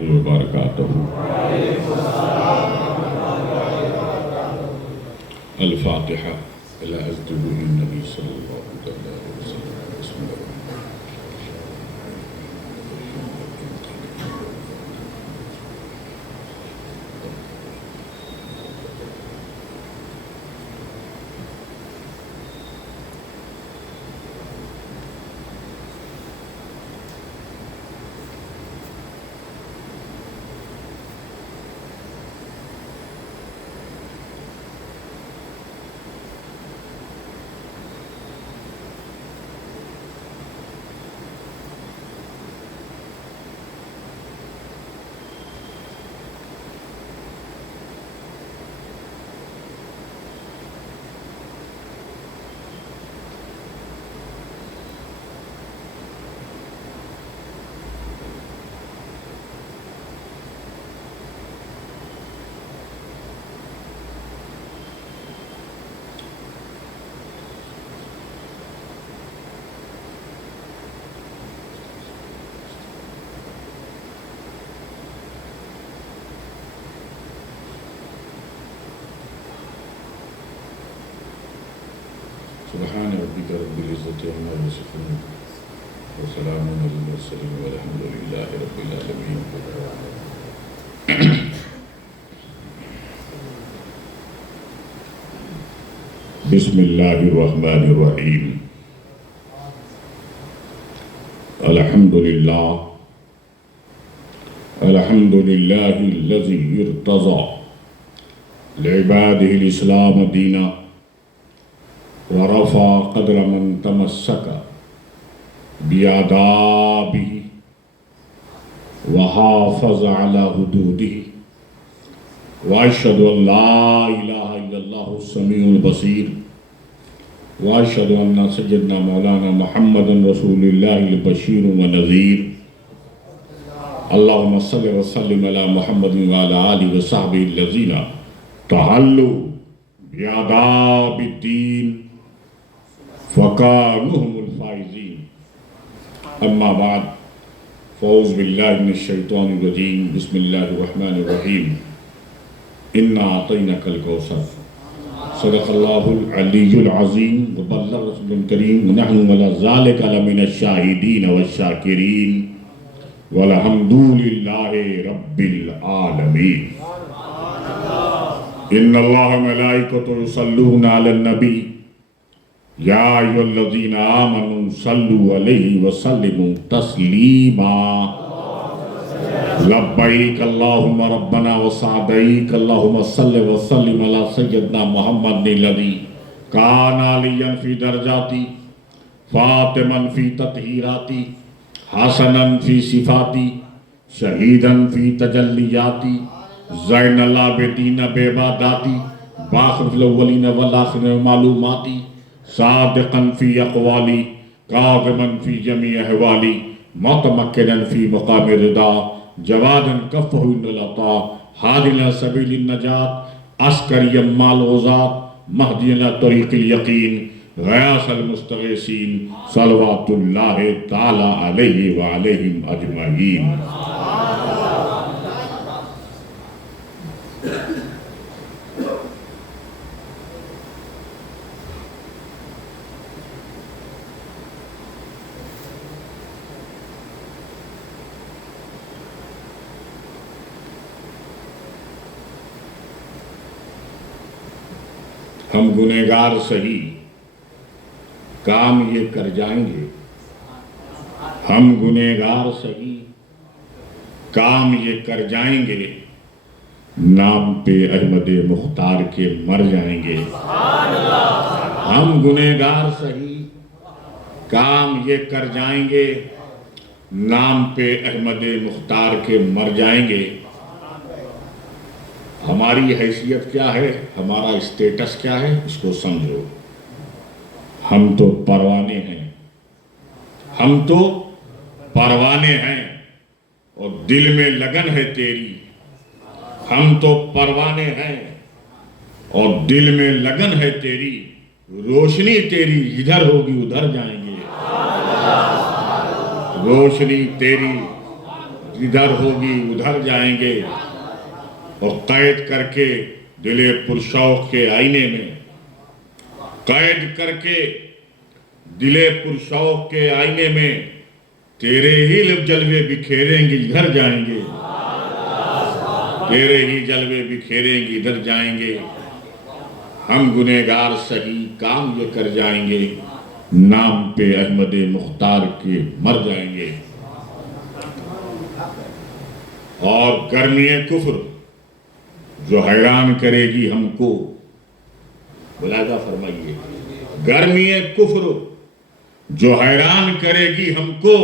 وبرکاتہ. الفاتحہ الی حضرت النبی صلی اللہ علیہ وسلم. بسم اللہ. سبحان ربک رب العزة عما یصفون وسلام علی المرسلین والحمد للہ رب العالمین. بسم اللہ الرحمن الرحیم. الحمد للہ الذی ارتضى لعباده الاسلام دینا ورفع قدر من تمسك بآدابه وحافظ على حدوده وأشهد أن لا إله إلا الله السميع البصير وأشهد أن سيدنا مولانا محمد رسول الله البشير والنذير. اللهم صل وسلم على محمد وعلى آله وصحبه الذين تحلوا بآداب الدين فَكَانُهُمُ الْفَائِزِينَ. اما بعد فاعوذ باللہ من الشیطان الرجیم. بسم اللہ الرحمن الرحیم. اِنَّا أَعْطَيْنَاكَ الْكَوْثَرَ. صدق اللہ العلی العظیم وبلغ رسول الکریم. وَنَحْنُ عَلَى ذَلِكَ لَمِنَ الشَّاهِدِينَ وَالشَّاكِرِينَ وَالْحَمْدُ لِلَّهِ رَبِّ الْعَالَمِينَ. إِنَّ اللَّهَ وَمَلَائِكَتَهُ يُصَلُّونَ عَلَى النَّبِيِّ یا ایھا الذین آمنوا صلوا علیہ وسلموا تسلیما. لبیک اللہم ربنا وسعدیک. اللہم صل وسلم علی سیدنا محمد الذی کان علیا فی درجاتی فاطما فی تطہیراتی حسنا فی صفاتی شہیدا فی تجلیاتی زین العابدین بعباداتی باخر الاولین والآخرین معلوماتی صادقا فی اقوالی قاضما فی جمیع احوالی متمکنا فی مقام رضا جوادا کفہ ان العطا حادنا سبیل النجات عسکریا مال غزات مہدینا طریق الیقین غیاث المستغیثین صلوات اللہ تعالی علیہ وعلیہم اجمعین. ہم گنہگار سہی کام یہ کر جائیں گے. ہم گنہگار سہی کام یہ کر جائیں گے. نام پہ احمد مختار کے مر جائیں گے. ہم گنہگار سہی کام یہ کر جائیں گے. نام پہ احمد مختار کے مر جائیں گے. ہماری حیثیت کیا ہے, ہمارا اسٹیٹس کیا ہے, اس کو سمجھو. ہم تو پروانے ہیں, ہم تو پروانے ہیں اور دل میں لگن ہے تیری. ہم تو پروانے ہیں اور دل میں لگن ہے تیری. روشنی تیری ادھر ہوگی ادھر جائیں گے. روشنی تیری ادھر ہوگی ادھر جائیں گے، اور قید کر کے دل پرشوق کے آئینے میں، قید کر کے دل پرشوق کے آئینے میں تیرے ہی جلوے بکھیریں گے ادھر جائیں گے، تیرے ہی جلوے بکھیریں گے ادھر جائیں گے، ہم گنہگار سہی کام یہ کر جائیں گے، نام پہ احمد مختار کے مر جائیں گے۔ اور گرمی کفر جو حیران کرے گی ہم کو، ملاحظہ فرمائیے، گرمی کفر جو حیران کرے گی ہم کو،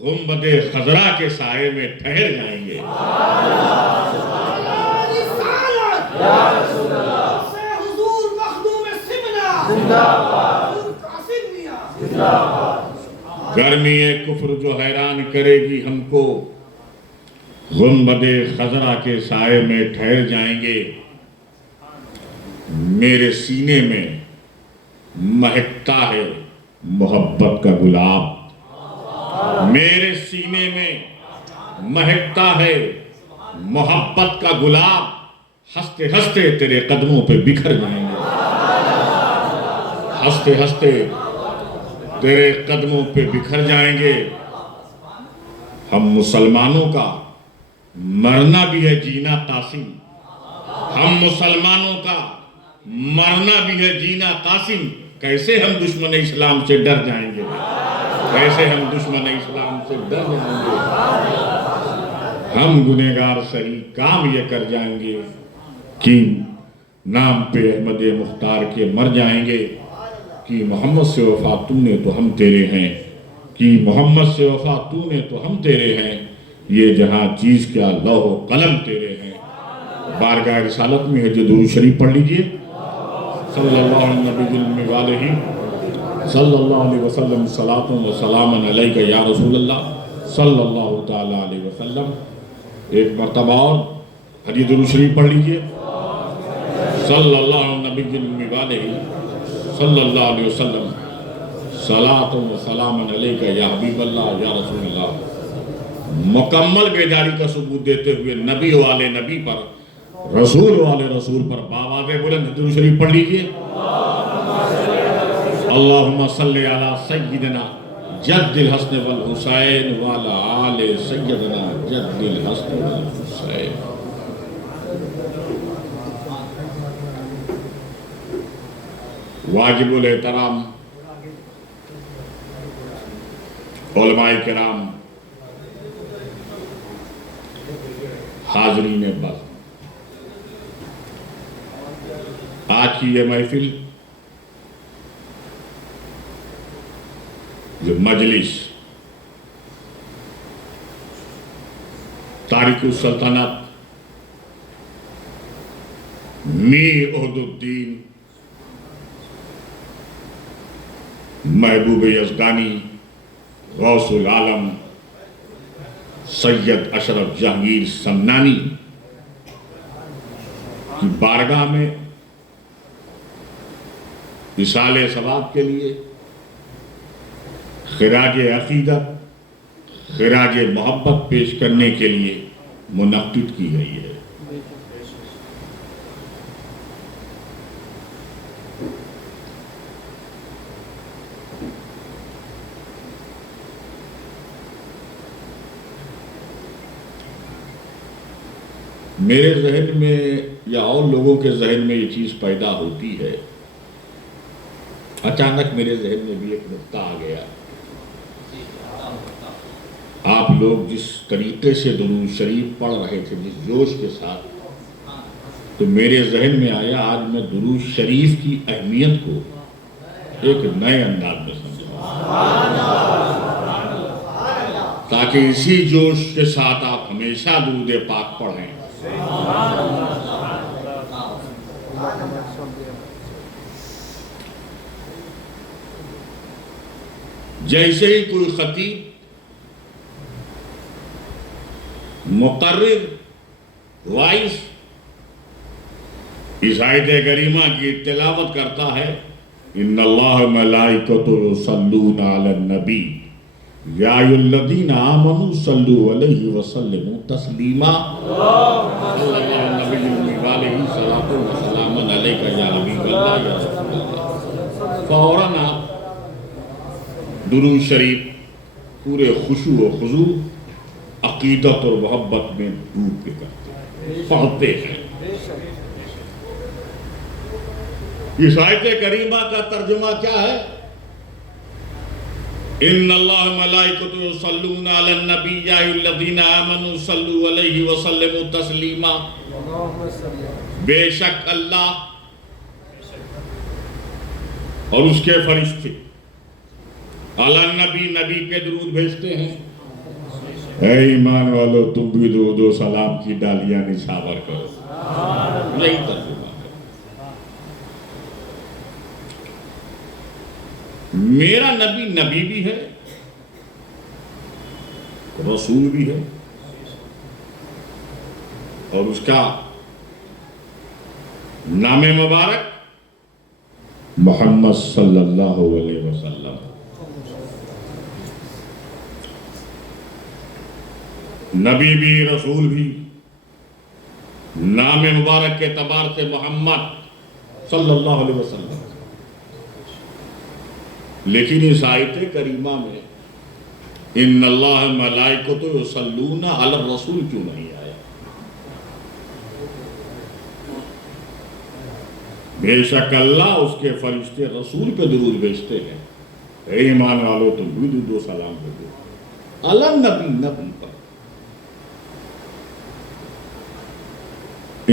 گنبد خضرا کے سائے میں ٹھہر جائیں گے۔ گرمی کفر جو حیران کرے گی ہم کو، گنبد خضرا کے سائے میں ٹھہر جائیں گے۔ میرے سینے میں مہکتا ہے محبت کا گلاب، میرے سینے میں مہکتا ہے محبت کا گلاب، ہنستے ہنستے تیرے قدموں پہ بکھر جائیں گے، ہنستے ہنستے تیرے قدموں پہ بکھر جائیں گے۔ ہم مسلمانوں کا مرنا بھی ہے جینا قاسم، ہم مسلمانوں کا مرنا بھی ہے جینا قاسم، کیسے ہم دشمن اسلام سے ڈر جائیں گے، کیسے ہم دشمن اسلام سے ڈر جائیں گے۔ ہم گنہگار سہی کام یہ کر جائیں گے کہ نام پہ احمد مختار کے مر جائیں گے، کہ محمد سے وفا تو نے تو ہم تیرے ہیں، کہ محمد سے وفا تو نے تو ہم تیرے ہیں، یہ جہاں چیز کیا لوح و قلم تیرے ہیں۔ بارگاہ رسالت میں ہے جو درود شریف پڑھ لیجئے، صلی اللہ علیہ وآلہ صلی اللہ علیہ وسلم، صلاۃ و سلام علیک یا رسول اللہ صلی اللہ تعالیٰ علیہ وسلم۔ ایک مرتبہ اور حدیث درود شریف پڑھ لیجئے، صلی اللہ علیہ صلی اللہ علیہ وسلم، صلاۃ و سلام علیک یا حبیب اللہ یا رسول اللہ۔ مکمل بیداری کا ثبوت دیتے ہوئے نبی والے نبی پر، رسول والے رسول پر باواز بلند درود شریف پڑھ لیجئے، اللہم صلی علی سیدنا جد الحسن والحسین وعلی آل سیدنا جد الحسن والحسین۔ واجب الاحترام علماء کرام، حاضرین بس، آج کی یہ محفل، یہ مجلس تارک السلطنت میر عہد الدین محبوب یزدانی غوث العالم سید اشرف جہانگیر سمنانی کی بارگاہ میں اصال ثواب کے لیے خراج عقیدت، خراج محبت پیش کرنے کے لیے منعقد کی گئی ہے۔ میرے ذہن میں یا اور لوگوں کے ذہن میں یہ چیز پیدا ہوتی ہے، اچانک میرے ذہن میں بھی ایک نقطہ آ گیا، آپ لوگ جس طریقے سے درود شریف پڑھ رہے تھے، جس جوش کے ساتھ، تو میرے ذہن میں آیا آج میں درود شریف کی اہمیت کو ایک نئے انداز میں سمجھاؤں، تاکہ اسی جوش کے ساتھ آپ ہمیشہ درود پاک پڑھیں۔ جیسے ہی کوئی خطیب مقرر وائس اس آیت کریمہ کی تلاوت کرتا ہے، ان اللہ ملائکۃ یصلون علی النبی یا ایھا الذین آمنوا صلوا علیہ وسلموا تسلیما نبی علیہ الصلوۃ والسلام علیک یا حبیب اللہ یا رسول اللہ. فوراً آپ درود شریف پورے خشوع و خضوع عقیدت اور محبت میں ڈوب کے کرتے ہیں، پڑھتے ہیں. اس آیت کریمہ کا ترجمہ کیا ہے؟ ان اللہ ملائکۃ یصلون علی النبی یا ایھا الذین آمنوا صلوا علیہ وسلموا تسلیما. بے شک اللہ اور اس کے فرشتے علی النبی، نبی پہ درود بھیجتے ہیں. اے ایمان والو تم بھی درود و سلام کی ڈالیاں نچھاور کرو. یہی ترجمہ ہے. میرا نبی نبی بھی ہے، رسول بھی ہے، اور اس کا نام مبارک محمد صلی اللہ علیہ وسلم. نبی بھی رسول بھی، نام مبارک کے اعتبار سے محمد صلی اللہ علیہ وسلم. لیکن اس آیت کریمہ میں ان اللہ ملائکۃ یصلون علی الرسول کیوں نہیں آیا؟ بے شک اللہ اس کے فرشتے رسول پہ درود بھیجتے ہیں. اے ایمان والو تم بھی درود و سلام بھیجو علی النبی، نبی پر.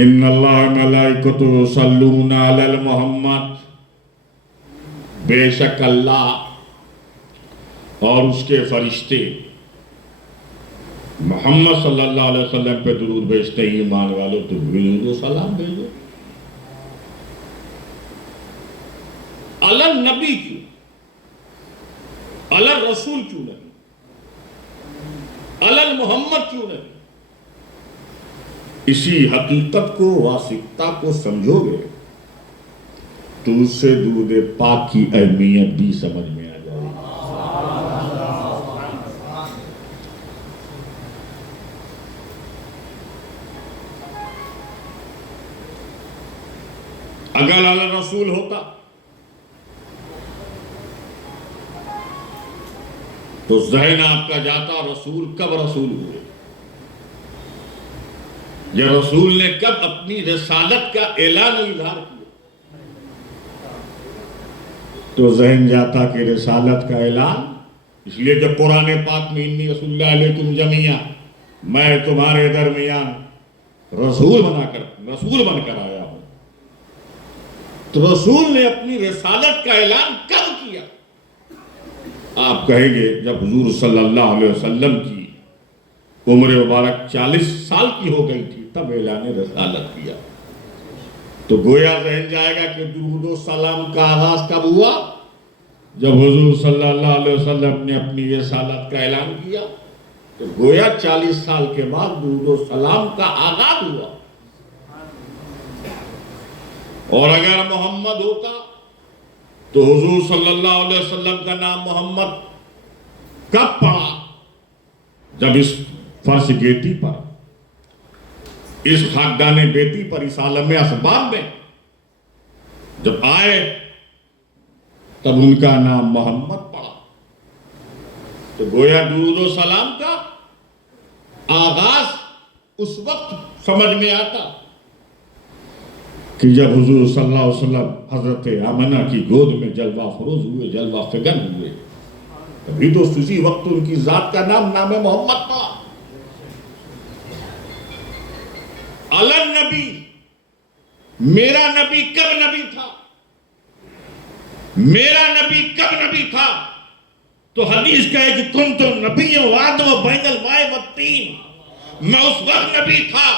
ان اللہ ملائکۃ یصلون علی محمد، بے شک اللہ اور اس کے فرشتے محمد صلی اللہ علیہ وسلم پہ درود بھیجتے ہیں. ایمان والو تم بھی درود و سلام بھیجو. علی النبی کیوں؟ علی الرسول کیوں نہیں؟ علی المحمد کیوں نہیں؟ اسی حقیقت کو، واثقتا کو سمجھو گے تو اس سے درود پاک کی اہمیت بھی سمجھ میں آ جائے گی. اگر علی رسول ہوتا تو ذہن آپ کا جاتا رسول کب رسول ہوئے، یا رسول نے کب اپنی رسالت کا اعلان و اظہار کیا. تو ذہن جاتا کہ رسالت کا اعلان، اس لیے جب قرآن پاک میں انی رسول اللہ علیکم جمیعا، میں تمہارے درمیان رسول بن کر آیا ہوں، تو رسول نے اپنی رسالت کا اعلان کب کیا؟ آپ کہیں گے جب حضور صلی اللہ علیہ وسلم کی عمر مبارک 40 سال کی ہو گئی تھی تب اعلان رسالت کیا. تو گویا ذہن جائے گا کہ درود و سلام کا آغاز کب ہوا؟ جب حضور صلی اللہ علیہ وسلم نے اپنی رسالت کا اعلان کیا. تو گویا 40 سال کے بعد درود و سلام کا آغاز ہوا. اور اگر محمد ہوتا تو حضور صلی اللہ علیہ وسلم کا نام محمد کب پڑا؟ جب اس فرش گیتی پر، اس خاکدان بیتی پر، اس عالم اسباب میں جب آئے تب ان کا نام محمد پڑا. تو گویا درود و سلام کا آغاز اس وقت سمجھ میں آتا کہ جب حضور صلی اللہ علیہ وسلم حضرت آمنہ کی گود میں جلوہ فروز ہوئے، جلوہ فگن ہوئے، تبھی تو اسی وقت ان کی ذات کا نام محمد پڑا. علی النبی، میرا نبی کب نبی تھا؟ میرا نبی کب نبی تھا؟ تو حدیث کہے کہ کنت نبی وآدم بین الماء والطین، میں اس وقت نبی تھا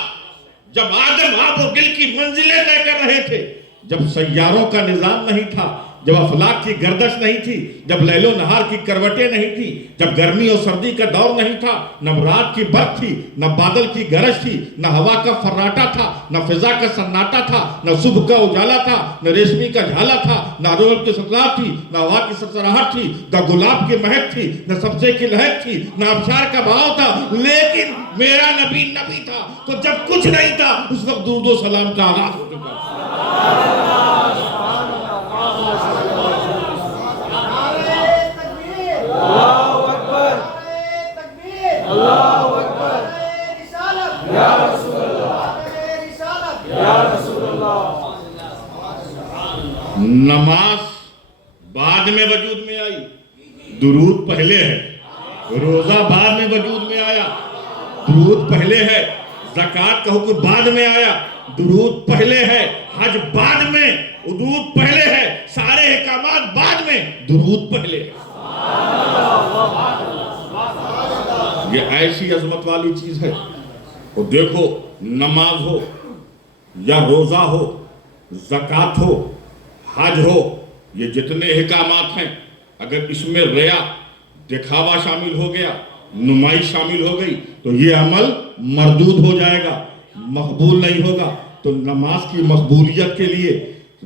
جب آدم آب و گل کی منزلیں طے کر رہے تھے، جب سیاروں کا نظام نہیں تھا، جب افلاک کی گردش نہیں تھی، جب لیل و نہار کی کروٹیں نہیں تھی، جب گرمی اور سردی کا دور نہیں تھا، نہ رات کی برف تھی، نہ بادل کی گرج تھی، نہ ہوا کا فراٹا تھا، نہ فضا کا سناٹا تھا، نہ صبح کا اجالا تھا، نہ ریشمی کا جھالا تھا، نہ اروڑ کی سسرات تھی، نہ ہوا کی سرسراہٹ تھی، نہ گلاب کی مہک تھی، نہ سبزے کی لہک تھی، نہ ابشار کا بہاؤ تھا، لیکن میرا نبی نبی تھا۔ تو جب کچھ نہیں تھا اس وقت درود و سلام کا آغاز ہو چکا تھا۔ نماز بعد میں وجود میں آئی، درود پہلے ہے۔ روزہ بعد میں وجود میں آیا، درود پہلے ہے۔ زکوٰۃ کا حکم بعد میں آیا، درود پہلے ہے۔ حج بعد میں، درود پہلے ہے۔ سارے احکامات بعد میں، درود پہلے ہے۔ یہ ایسی عظمت والی چیز ہے۔ اور دیکھو، نماز ہو یا روزہ ہو، زکوٰۃ ہو، حج ہو، یہ جتنے احکامات ہیں، اگر اس میں ریا، دکھاوا شامل ہو گیا، نمائش شامل ہو گئی تو یہ عمل مردود ہو جائے گا، مقبول نہیں ہوگا۔ تو نماز کی مقبولیت کے لیے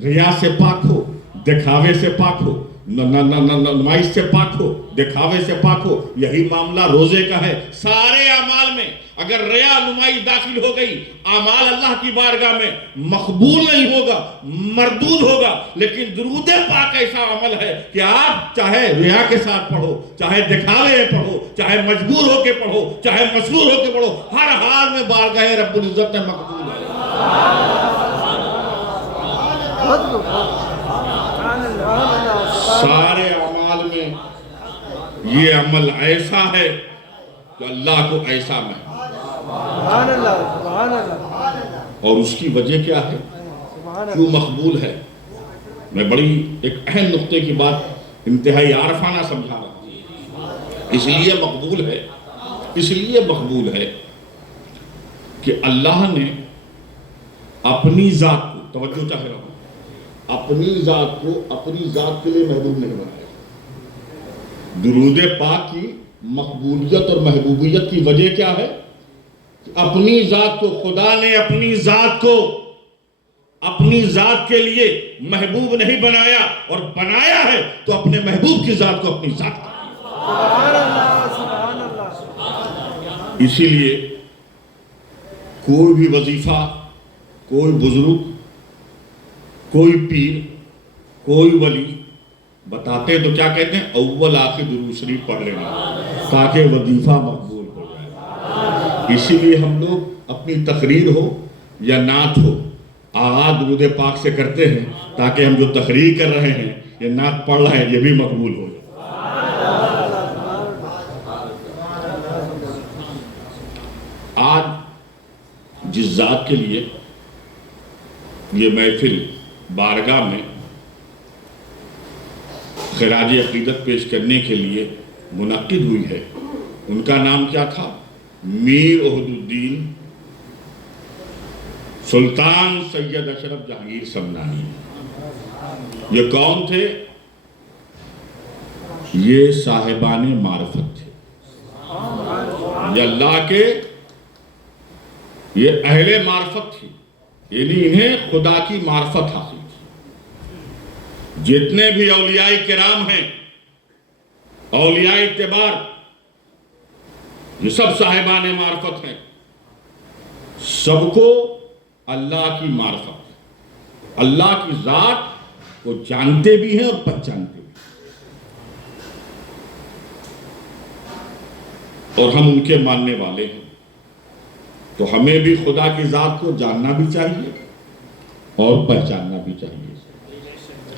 ریا سے پاک ہو، دکھاوے سے پاک ہو، نمائش سے پاک ہو، دکھاوے سے پاک ہو۔ یہی معاملہ روزے کا ہے۔ سارے اعمال میں اگر ریا نمائش داخل ہو گئی، اعمال اللہ کی بارگاہ میں مقبول نہیں ہوگا، مردود ہوگا۔ لیکن درود پاک ایسا عمل ہے کہ آپ چاہے ریا کے ساتھ پڑھو، چاہے دکھاوے میں پڑھو، چاہے مجبور ہو کے پڑھو، چاہے مسرور ہو کے پڑھو، ہر حال میں بارگاہ رب العزت میں مقبول ہے۔ سارے اعمال میں یہ عمل ایسا ہے کہ اللہ کو ایسا میں، اور اس کی وجہ کیا ہے، کیوں مقبول ہے؟ میں بڑی ایک اہم نقطے کی بات انتہائی عارفانہ سمجھا رہا ہوں۔ اس لیے مقبول ہے کہ اللہ نے اپنی ذات کو، توجہ چاہ رہا ہوں، اپنی ذات کو اپنی ذات کے لیے محبوب نہیں بنایا۔ درود پاک کی مقبولیت اور محبوبیت کی وجہ کیا ہے؟ اپنی ذات کو، خدا نے اپنی ذات کو اپنی ذات کے لیے محبوب نہیں بنایا، اور بنایا ہے تو اپنے محبوب کی ذات کو اپنی ذات کا۔ اسی لیے کوئی بھی وظیفہ، کوئی بزرگ، کوئی پیر، کوئی ولی بتاتے ہیں تو کیا کہتے ہیں؟ اول آخر درود شریف پڑھ لینا تاکہ وظیفہ مقبول ہو جائے۔ اسی لیے ہم لوگ اپنی تقریر ہو یا نعت ہو، آغاز درود پاک سے کرتے ہیں تاکہ ہم جو تقریر کر رہے ہیں، یہ نعت پڑھ رہے ہیں، یہ بھی مقبول ہو جائے۔ آج جس ذات کے لیے یہ محفل بارگاہ میں خراج عقیدت پیش کرنے کے لیے منعقد ہوئی ہے، ان کا نام کیا تھا؟ میر عہد الدین سلطان سید اشرف جہانگیر سمنانی۔ یہ کون تھے؟ یہ صاحبان معرفت تھے، یہ اللہ کے، یہ اہل معرفت تھی، یعنی انہیں خدا کی معرفت حاصل تھی۔ جتنے بھی اولیاء کرام ہیں، اولیاء اعتبار، یہ سب صاحبان معرفت ہیں، سب کو اللہ کی معرفت، اللہ کی ذات کو جانتے بھی ہیں اور پہچانتے بھی ہیں، اور ہم ان کے ماننے والے ہیں۔ تو ہمیں بھی خدا کی ذات کو جاننا بھی چاہیے اور پہچاننا بھی چاہیے۔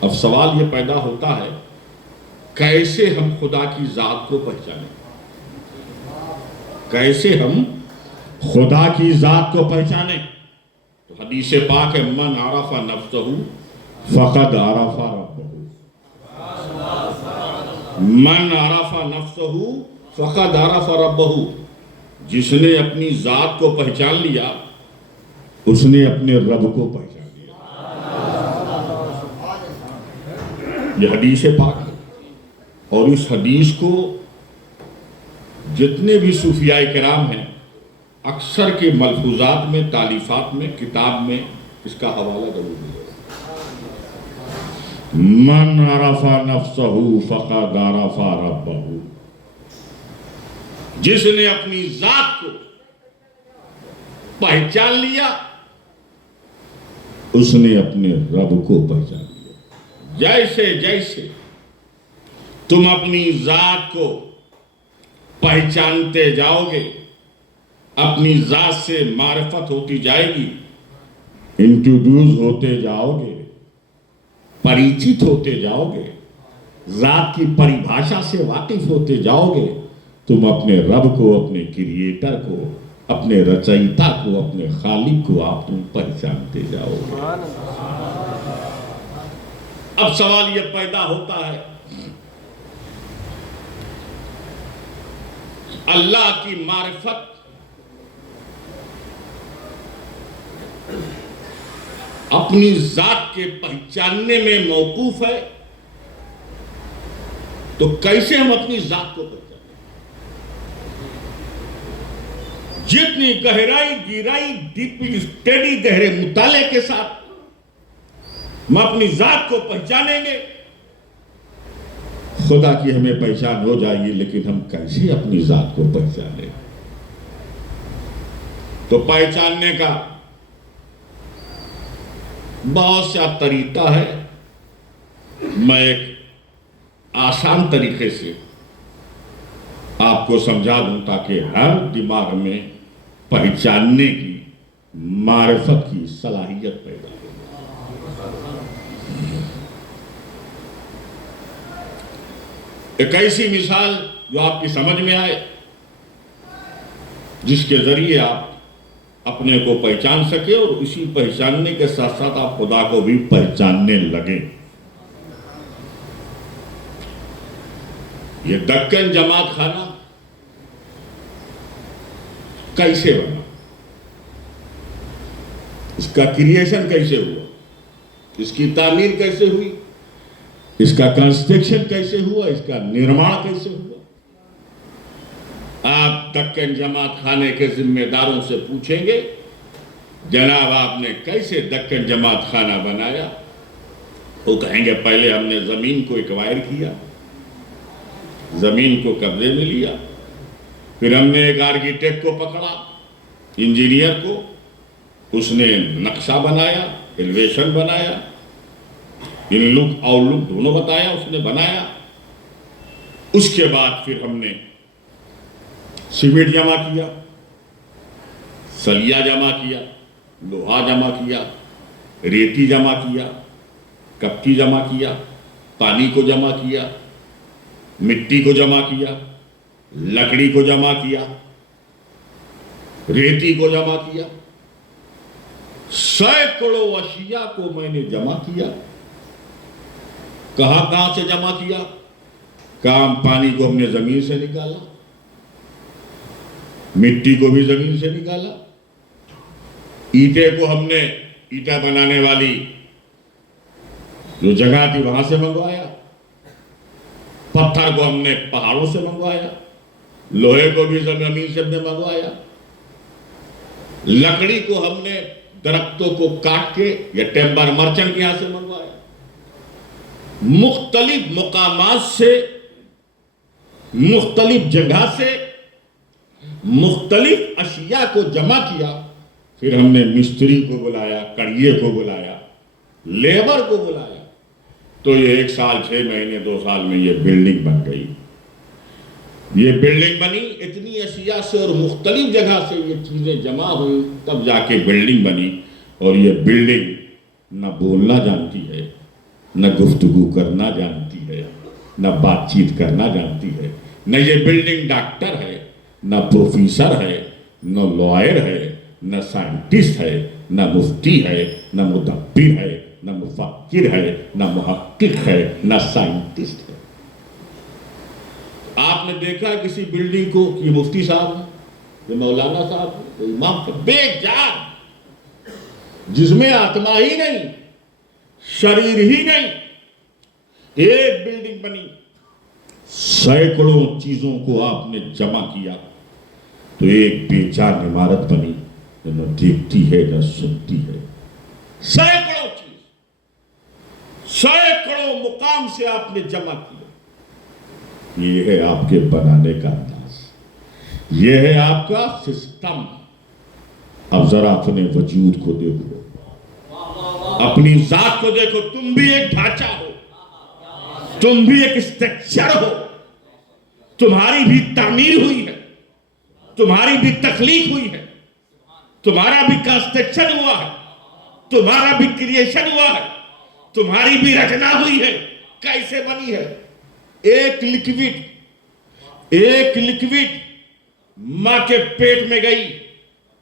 اب سوال یہ پیدا ہوتا ہے، کیسے ہم خدا کی ذات کو پہچانیں؟ کیسے ہم خدا کی ذات کو پہچانیں؟ تو حدیث پاک ہے، من عرف نفسہ فقد عرف ربہ، من عرف نفسہ فقد عرف ربہ، جس نے اپنی ذات کو پہچان لیا اس نے اپنے رب کو پہچان لیا۔ یہ حدیث پاک ہے، اور اس حدیث کو جتنے بھی صوفیاء کرام ہیں اکثر کے ملفوظات میں، تالیفات میں، کتاب میں اس کا حوالہ ضرور ہے۔ من عرف نفسہ فقد عرف ربہ، جس نے اپنی ذات کو پہچان لیا اس نے اپنے رب کو پہچان لیا۔ جیسے جیسے تم اپنی ذات کو پہچانتے جاؤ گے، اپنی ذات سے معرفت ہوتی جائے گی، انٹروڈیوس ہوتے جاؤ گے، پریچت ہوتے جاؤ گے، ذات کی پریبھاشا سے واقف ہوتے جاؤ گے، تم اپنے رب کو، اپنے کریٹر کو، اپنے رچయిتا کو، اپنے خالق کو آپ تم پہچانتے جاؤ گے۔ اب سوال یہ پیدا ہوتا ہے، اللہ کی معرفت اپنی ذات کے پہچاننے میں موقوف ہے، تو کیسے ہم اپنی ذات کو پہچانیں؟ جتنی گہرائی، گہرائی، ڈیپ اسٹڈی، گہرے مطالعے کے ساتھ ہم اپنی ذات کو پہچانیں گے، خدا کی ہمیں پہچان ہو جائے گی، لیکن ہم کیسے اپنی ذات کو پہچانیں؟ تو پہچاننے کا بہت سا طریقہ ہے، میں ایک آسان طریقے سے آپ کو سمجھا دوں تاکہ ہر دماغ میں پہچاننے کی، معرفت کی صلاحیت پیدا ہو۔ ایک ایسی مثال جو آپ کی سمجھ میں آئے، جس کے ذریعے آپ اپنے کو پہچان سکے، اور اسی پہچاننے کے ساتھ ساتھ آپ خدا کو بھی پہچاننے لگے۔ یہ دکن جماعت خانہ کیسے بنا؟ اس کا کریشن کیسے ہوا؟ اس کی تعمیر کیسے ہوئی؟ اس کا کنسٹرکشن کیسے ہوا؟ اس کا نرمان کیسے ہوا؟ آپ دکن جماعت خانے کے ذمہ داروں سے پوچھیں گے، جناب آپ نے کیسے دکن جماعت خانہ بنایا؟ وہ کہیں گے پہلے ہم نے زمین کو ایکوائر کیا، زمین کو قبضے میں لیا، پھر ہم نے ایک آرکیٹیکٹ کو پکڑا، انجینئر کو، اس نے نقشہ بنایا، ایلیویشن بنایا، ان لک اور لک دونوں بتایا، اس نے بنایا۔ اس کے بعد پھر ہم نے سیمنٹ جمع کیا، سلیا جمع کیا، لوہا جمع کیا، ریتی جمع کیا، کپچی جمع کیا، پانی کو جمع کیا، مٹی کو جمع کیا، لکڑی کو جمع کیا، ریتی کو جمع کیا، سینکڑوں اشیاء کو میں نے جمع کیا۔ کہاں سے جمع کیا؟ کام پانی کو ہم نے زمین سے نکالا، مٹی کو بھی زمین سے نکالا، اینٹیں کو ہم نے اینٹا بنانے والی جو جگہ تھی وہاں سے منگوایا، پتھر کو ہم نے پہاڑوں سے منگوایا، لوہے کو بھی زمین سے ہم نے منگوایا، لکڑی کو ہم نے درختوں کو کاٹ کے یا ٹیمبر مرچنٹ کے یہاں سے منگوایا، مختلف مقامات سے، مختلف جگہ سے مختلف اشیاء کو جمع کیا۔ پھر ہم نے مستری کو بلایا، کڑیے کو بلایا، لیبر کو بلایا، تو یہ 1 سال 6 مہینے 2 سال میں یہ بلڈنگ بن گئی۔ یہ بلڈنگ بنی اتنی اشیاء سے اور مختلف جگہ سے یہ چیزیں جمع ہوئی، تب جا کے بلڈنگ بنی۔ اور یہ بلڈنگ نہ بولنا جانتی ہے، نہ گفتگو کرنا جانتی ہے، نہ بات چیت کرنا جانتی ہے، نہ یہ بلڈنگ ڈاکٹر ہے، نہ پروفیسر ہے، نہ لائر ہے، نہ سائنٹسٹ ہے، نہ مفتی ہے، نہ مدبر ہے، نہ مفکر ہے، نہ محقق ہے، نہ سائنٹسٹ ہے۔ آپ نے دیکھا کسی بلڈنگ کو کہ مفتی صاحب ہیں، یہ مولانا صاحب ہیں، یہ امام صاحب، بے جان، جس میں آتما ہی نہیں، شریر ہی نہیں، ایک بلڈنگ بنی، سینکڑوں چیزوں کو آپ نے جمع کیا تو ایک بے جان عمارت بنی، نہ دیکھتی ہے نہ سنتی ہے۔ سینکڑوں چیز، سینکڑوں مقام سے آپ نے جمع کیا۔ یہ ہے آپ کے بنانے کا انداز، یہ ہے آپ کا سسٹم۔ اب ذرا اپنے وجود کو دیکھو، اپنی ذات کو دیکھو۔ تم بھی ایک ڈھانچہ ہو، تم بھی ایک اسٹرکچر ہو، تمہاری بھی تعمیر ہوئی ہے، تمہاری بھی تخلیق ہوئی ہے، تمہارا بھی کنسٹرکشن ہوا ہے، تمہارا بھی کریشن ہوا ہے، تمہاری بھی رچنا ہوئی ہے۔ کیسے بنی ہے؟ ایک لکوڈ ماں کے پیٹ میں گئی،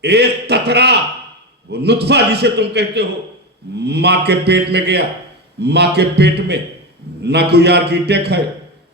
ایک قطرہ، وہ نطفہ جسے تم کہتے ہو، ماں کے پیٹ میں گیا۔ ماں کے پیٹ میں نہ کوئی آرکیٹیکٹ ہے،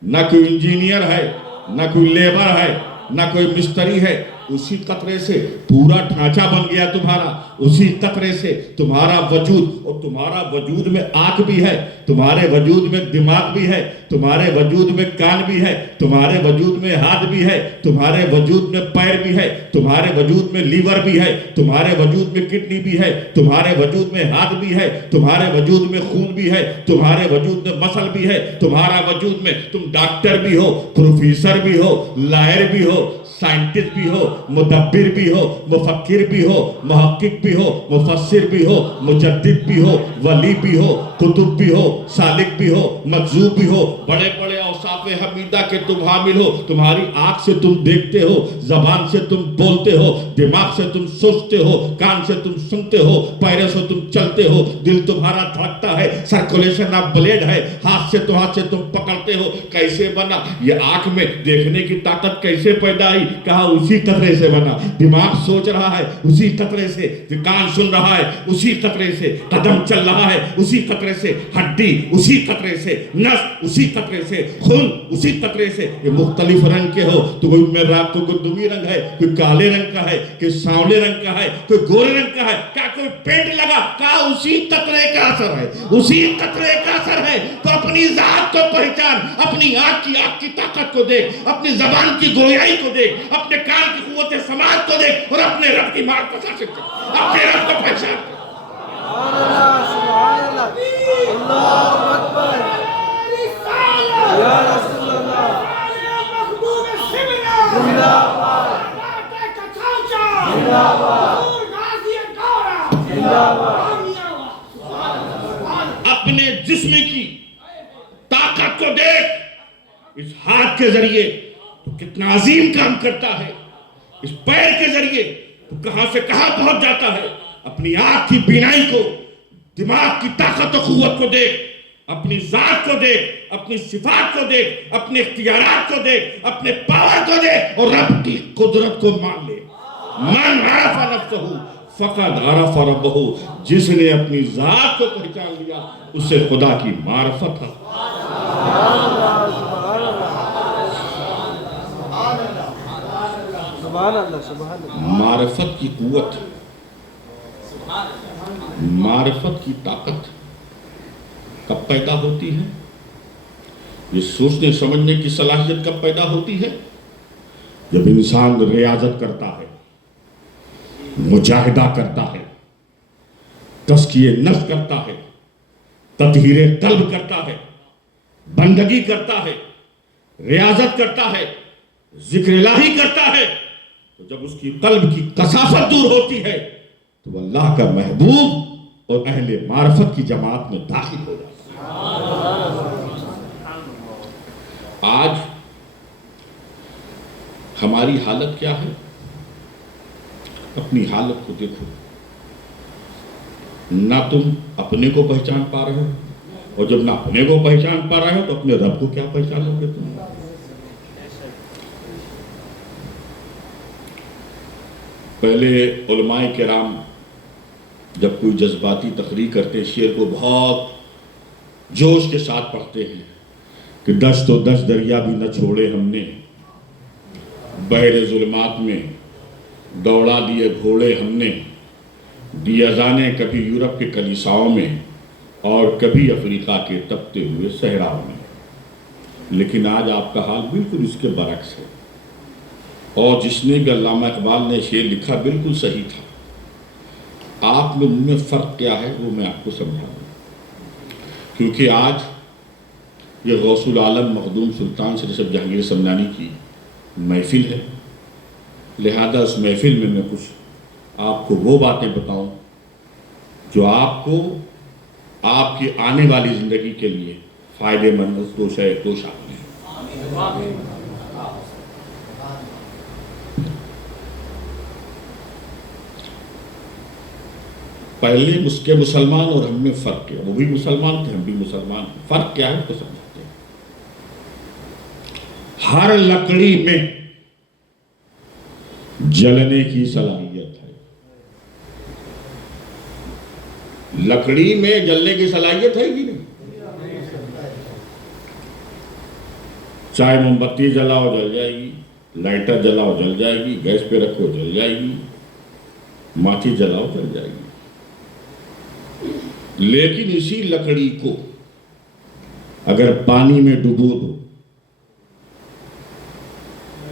نہ کوئی انجینئر ہے، نہ کوئی لیبر ہے، نہ کوئی مستری ہے۔ اسی قطرے سے پورا ڈھانچہ بن گیا تمہارا، اسی قطرے سے تمہارا وجود، اور تمہارا وجود میں آنکھ بھی ہے، تمہارے وجود میں دماغ بھی ہے، تمہارے وجود میں کان بھی ہے، تمہارے وجود میں ہاتھ بھی ہے، تمہارے وجود میں پیر بھی ہے، تمہارے وجود میں لیور بھی ہے، تمہارے وجود میں کڈنی بھی ہے، تمہارے وجود میں ہاتھ بھی ہے، تمہارے وجود میں خون بھی ہے، تمہارے وجود میں مسل بھی ہے، تمہارا وجود میں تم ڈاکٹر بھی ہو، پروفیسر بھی ہو، لائر بھی ہو، سائنٹسٹ بھی ہو، مدبر بھی ہو، مفکر بھی ہو، محقق بھی ہو، مفسر بھی ہو، مجدد بھی ہو، ولی بھی ہو، قطب بھی ہو، سالک بھی ہو، مجذوب بھی ہو، بڑے بڑے اوصاف حمیدہ کے تم حامل ہو۔ تمہاری آنکھ سے تم دیکھتے ہو، زبان سے تم بولتے ہو، دماغ سے تم سوچتے ہو، کان سے تم سنتے ہو، پیروں سے تم چلتے ہو، دل تمہارا دھڑکتا ہے، سرکولیشن آف بلیڈ ہے، ہاتھ سے تم پکڑتے ہو۔ کیسے بنا یہ؟ آنکھ میں دیکھنے کی طاقت کیسے پیدا ہوئی؟ کہا اسی قطرے سے بنا۔ دماغ سوچ رہا ہے اسی قطرے سے، کان سن رہا ہے اسی قطرے سے، قدم چل رہا ہے اسی قطرے سے، ہڈی اسی قطرے سے، نس اسی قطرے سے، خون اسی قطرے سے۔ یہ مختلف رنگ کے ہو تو کوئی میں رات کو دمی رنگ ہے، کوئی کالے رنگ کا ہے، کوئی سانولے رنگ کا ہے، کوئی گورے رنگ کا ہے، کیا کوئی پینٹ لگا؟ کہا اسی قطرے کا اثر ہے، اسی قطرے کا اثر ہے۔ تو اپنی ذات کو پہچان، اپنی آنکھ کی طاقت کو دیکھ، اپنی زبان کی گویائی کو دیکھ، اپنے کان کی قوت سماعت کو دیکھ، اور اپنے رب کی معرفت حاصل کر، اپنے رب کو پہچان کر۔ سبحان اللہ، اللہ اکبر، یا رسول اللہ، محبوب سمرا، زندہ باد، زندہ باد، زندہ باد۔ اپنے جسم کی طاقت کو دیکھ، اس ہاتھ کے ذریعے تو کتنا عظیم کام کرتا ہے، اس پیر کے ذریعے تو کہاں سے کہاں پہنچ جاتا ہے۔ اپنی آنکھ کی بینائی کو، دماغ کی طاقت و قوت کو دیکھ، اپنی ذات کو دیکھ، اپنی صفات کو دیکھ، اپنے اختیارات کو دیکھ، اپنے پاور کو دیکھ، اور رب کی قدرت کو مان لے۔ من عرف نفسہ فقد عرف ربہ، جس نے اپنی ذات کو پہچان لیا اس سے خدا کی معرفت ہے۔ معرفت کی قوت، معرفت کی طاقت کب پیدا ہوتی ہے؟ یہ سوچنے سمجھنے کی صلاحیت کب پیدا ہوتی ہے؟ جب انسان ریاضت کرتا ہے، مجاہدہ کرتا ہے، تزکیہ نفس کرتا ہے، تطہیر قلب کرتا ہے، بندگی کرتا ہے، ریاضت کرتا ہے، ذکر الہی کرتا ہے، تو جب اس کی قلب کی کثافت دور ہوتی ہے تو وہ اللہ کا محبوب اور اہل معرفت کی جماعت میں داخل ہو جاتا ہے۔ آج ہماری حالت کیا ہے؟ اپنی حالت کو دیکھو، نہ تم اپنے کو پہچان پا رہے ہو، اور جب نہ اپنے کو پہچان پا رہے ہو تو اپنے رب کو کیا پہچانو گے تم؟ پہلے علماء کرام جب کوئی جذباتی تقریر کرتے، شعر کو بہت جوش کے ساتھ پڑھتے ہیں کہ 10 تو 10 دریا بھی نہ چھوڑے ہم نے، بحر ظلمات میں دوڑا دیے گھوڑے ہم نے، دی اذانیں کبھی یورپ کے کلیساؤں میں، اور کبھی افریقہ کے تپتے ہوئے صحراؤں میں. لیکن آج آپ کا حال بالکل اس کے برعکس ہے. اور جس نے بھی علامہ اقبال نے شعر لکھا بالکل صحیح تھا. آپ میں ان میں فرق کیا ہے وہ میں آپ کو سمجھا دوں. کیونکہ آج یہ غوث العالم مخدوم سلطان سید اشرف جہانگیر سمنانی کی محفل ہے. لہذا اس محفل میں کچھ آپ کو وہ باتیں بتاؤں جو آپ کو آپ کی آنے والی زندگی کے لیے فائدے مند توشہ ہیں. پہلے اس کے مسلمان اور ہم میں فرق کیا. وہ بھی مسلمان تھے، ہم بھی مسلمان. فرق کیا ہے تو سمجھتے ہیں. ہر لکڑی میں جلنے کی صلاحیت ہے. لکڑی میں جلنے کی صلاحیت ہے کہ نہیں؟ چاہے موم بتی جلاؤ جل جائے گی، لائٹر جلاؤ جل جائے گی، گیس پہ رکھو جل جائے گی، ماچس جلاؤ جل جائے گی. لیکن اسی لکڑی کو اگر پانی میں ڈبو دو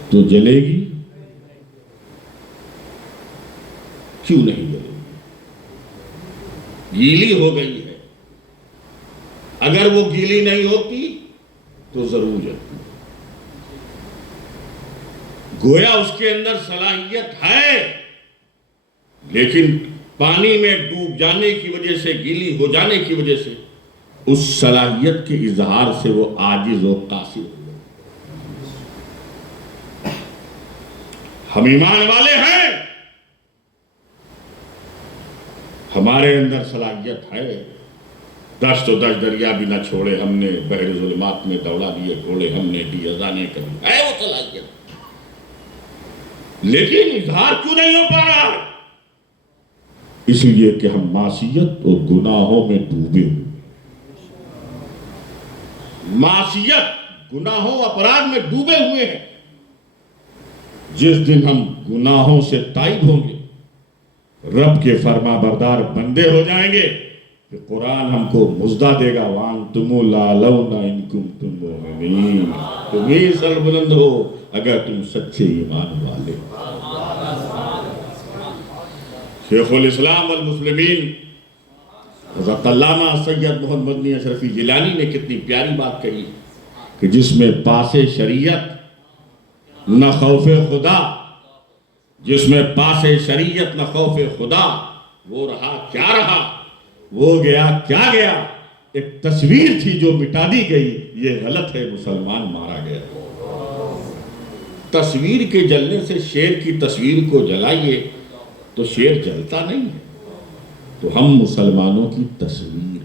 تو جلے گی؟ کیوں نہیں جلے گی؟ گیلی ہو گئی ہے. اگر وہ گیلی نہیں ہوتی تو ضرور جلتی. گویا اس کے اندر صلاحیت ہے، لیکن پانی میں ڈوب جانے کی وجہ سے، گیلی ہو جانے کی وجہ سے اس صلاحیت کے اظہار سے وہ عاجز و قاصر ہو گئے. ہم ایمان والے ہیں، ہمارے اندر صلاحیت ہے. دشت و دشت دریا بھی نہ چھوڑے ہم نے، بحر ظلمات میں دوڑا دیے گھوڑے ہم نے، دی اذانیں کبھی. ہے وہ صلاحیت، لیکن اظہار کیوں نہیں ہو پا رہا؟ اس لیے کہ ہم معصیت اور گناہوں میں ڈوبے ہوئے. معصیت، گناہوں، اپرادھ میں ڈوبے ہوئے ہیں. جس دن ہم گناہوں سے تائب ہوں گے، رب کے فرما بردار بندے ہو جائیں گے، کہ قرآن ہم کو مژدہ دے گا، وَأَنْتُمُ الْأَعْلَوْنَ إِن كُنتُم مُؤْمِنِينَ. تم ہی سربلند ہو اگر تم سچے ایمان والے. شیخ الاسلام والمسلمین حضرت علامہ سید محمد مدنی اشرفی جیلانی نے کتنی پیاری بات کہی کہ جس میں پاس شریعت نہ خوف خدا، جس میں پاس شریعت نہ خوف خدا، وہ رہا کیا رہا، وہ گیا کیا گیا. ایک تصویر تھی جو مٹا دی گئی، یہ غلط ہے، مسلمان مارا گیا. تصویر کے جلنے سے شیر کی تصویر کو جلائیے تو شیر جلتا نہیں ہے. تو ہم مسلمانوں کی تصویر.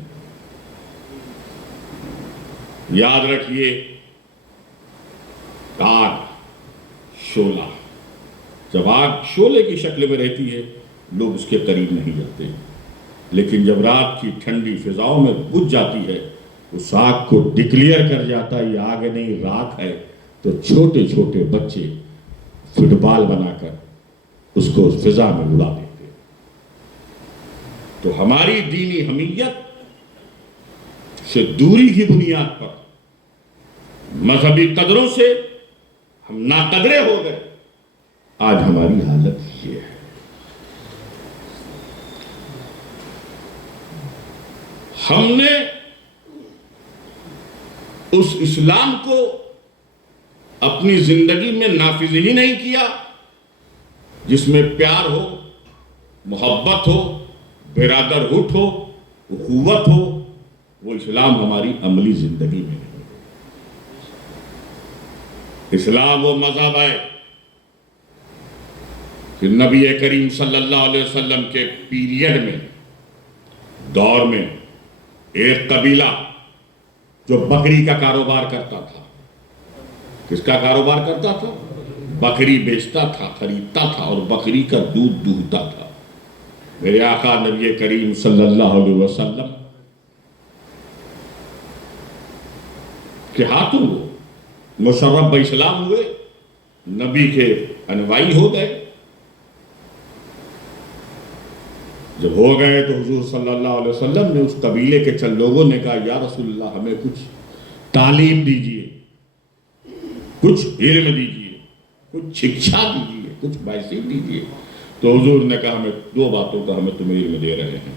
یاد رکھیے، آگ شعلہ، جب آگ شعلے کی شکل میں رہتی ہے لوگ اس کے قریب نہیں جاتے، لیکن جب رات کی ٹھنڈی فضاؤں میں بجھ جاتی ہے، اس آگ کو ڈکلیئر کر جاتا ہے یہ آگ نہیں راکھ ہے، تو چھوٹے چھوٹے بچے فٹ بال بنا کر اس کو فضا میں اڑا دیتے. تو ہماری دینی حمیت سے دوری کی بنیاد پر مذہبی قدروں سے ہم ناقدرے ہو گئے. آج ہماری حالت یہ ہے. ہم نے اس اسلام کو اپنی زندگی میں نافذ ہی نہیں کیا جس میں پیار ہو، محبت ہو، برادرہڈ ہو، اخوت ہو. وہ اسلام ہماری عملی زندگی میں نہیں. اسلام وہ مذہب ہے کہ نبی کریم صلی اللہ علیہ وسلم کے پیریڈ میں، دور میں، ایک قبیلہ جو بکری کا کاروبار کرتا تھا. کس کا کاروبار کرتا تھا؟ بکری بیچتا تھا، خریدتا تھا اور بکری کا دودھ دہتا تھا. میرے آقا نبی کریم صلی اللہ علیہ وسلم کے ہاتھوں وہ مشرف اسلام ہوئے، نبی کے انوائی ہو گئے. جب ہو گئے تو حضور صلی اللہ علیہ وسلم نے اس قبیلے کے چند لوگوں نے کہا یا رسول اللہ ہمیں کچھ تعلیم دیجیے، کچھ علم دیجیے، کچھ شکشا دیجیے، کچھ بحثیت دیجیے. تو حضور نے کہا ہمیں دو باتوں کا ہمیں تمہیں علم دے رہے ہیں،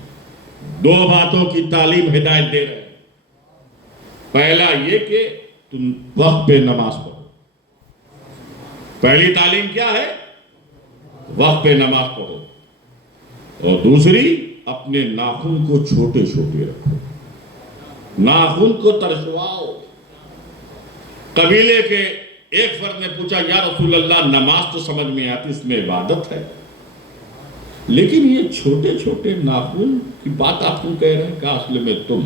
دو باتوں کی تعلیم ہدایت دے رہے ہیں. پہلا یہ کہ تم وقت پہ نماز پڑھو. پہلی تعلیم کیا ہے؟ وقت پہ نماز پڑھو. اور دوسری اپنے ناخن کو چھوٹے چھوٹے رکھو، ناخن کو ترشواؤ. قبیلے کے ایک فرد نے پوچھا یا رسول اللہ نماز تو سمجھ میں آتی، اس میں عبادت ہے، لیکن یہ چھوٹے چھوٹے ناخن کی بات آپ کیوں کہہ رہے ہیں؟ کہ اصل میں تم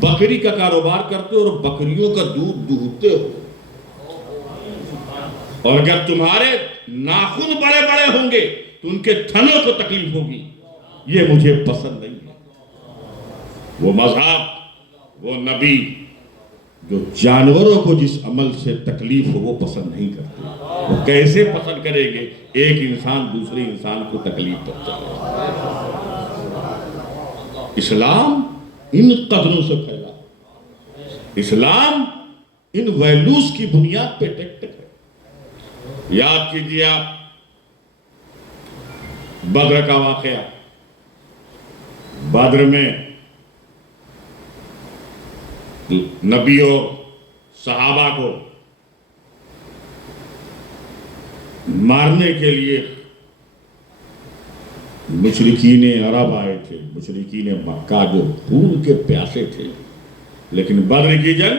بکری کا کاروبار کرتے ہو اور بکریوں کا دودھ دوہتے ہو، اور اگر تمہارے ناخن بڑے بڑے ہوں گے تو ان کے تھنوں کو تکلیف ہوگی، یہ مجھے پسند نہیں ہے. وہ مذہب، وہ نبی جو جانوروں کو جس عمل سے تکلیف ہو وہ پسند نہیں کرتے، وہ کیسے پسند کریں گے ایک انسان دوسرے انسان کو تکلیف پہنچائے؟ اسلام ان قدروں سے پھیلا، اسلام ان ویلوز کی بنیاد پہ ٹک ٹک ہے. یاد کیجیے آپ بدر کا واقعہ. بدر میں نبی اور صحابہ کو مارنے کے لیے مشرکین عرب آئے تھے، مشرکین مکہ جو خون کے پیاسے تھے. لیکن بدر کی جنگ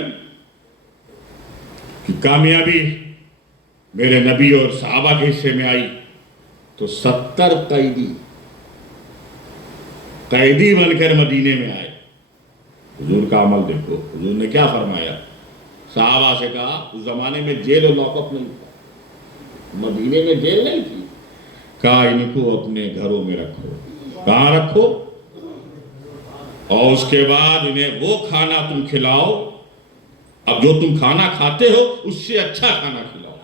کی کامیابی میرے نبی اور صحابہ کے حصے میں آئی تو 70 قیدی بن کر مدینے میں آئے. حضور کا عمل دیکھو، حضور نے کیا فرمایا؟ صحابہ سے کہا اس زمانے میں جیل و لاک اپ نہیں تھا، مدینے میں جیل نہیں تھی. کہا ان کو اپنے گھروں میں رکھو. کہاں رکھو؟ اور اس کے بعد انہیں وہ کھانا تم کھلاؤ، اب جو تم کھانا کھاتے ہو اس سے اچھا کھانا کھلاؤ.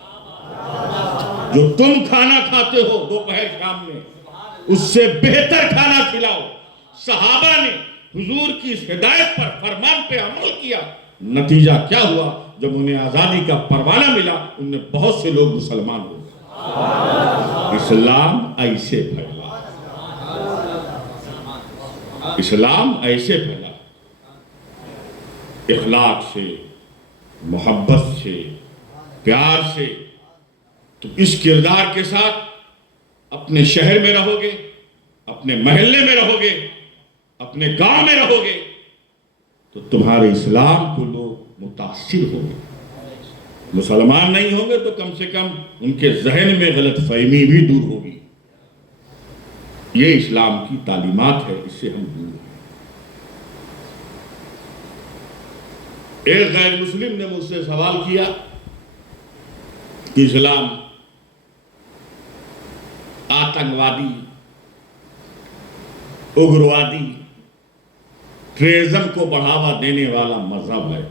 جو تم کھانا کھاتے ہو دوپہر شام میں اس سے بہتر کھانا کھلاؤ. صحابہ نے حضور کی اس ہدایت پر، فرمان پہ عمل کیا. نتیجہ کیا ہوا؟ جب انہیں آزادی کا پروانہ ملا ان میں بہت سے لوگ مسلمان ہو گئے. اسلام ایسے پھیلا، اسلام ایسے پھیلا، اخلاق سے، محبت سے، پیار سے. تو اس کردار کے ساتھ اپنے شہر میں رہو گے، اپنے محلے میں رہو گے، اپنے گاؤں میں رہو گے تو تمہارے اسلام کو لوگ متاثر ہوں گے. مسلمان نہیں ہوں گے تو کم سے کم ان کے ذہن میں غلط فہمی بھی دور ہوگی. یہ اسلام کی تعلیمات ہے، اس سے ہم دور ہیں. ایک غیر مسلم نے مجھ سے سوال کیا کہ اسلام آتنکوادی، اگروادی، ٹیررزم کو بڑھاوا دینے والا مذہب ہے.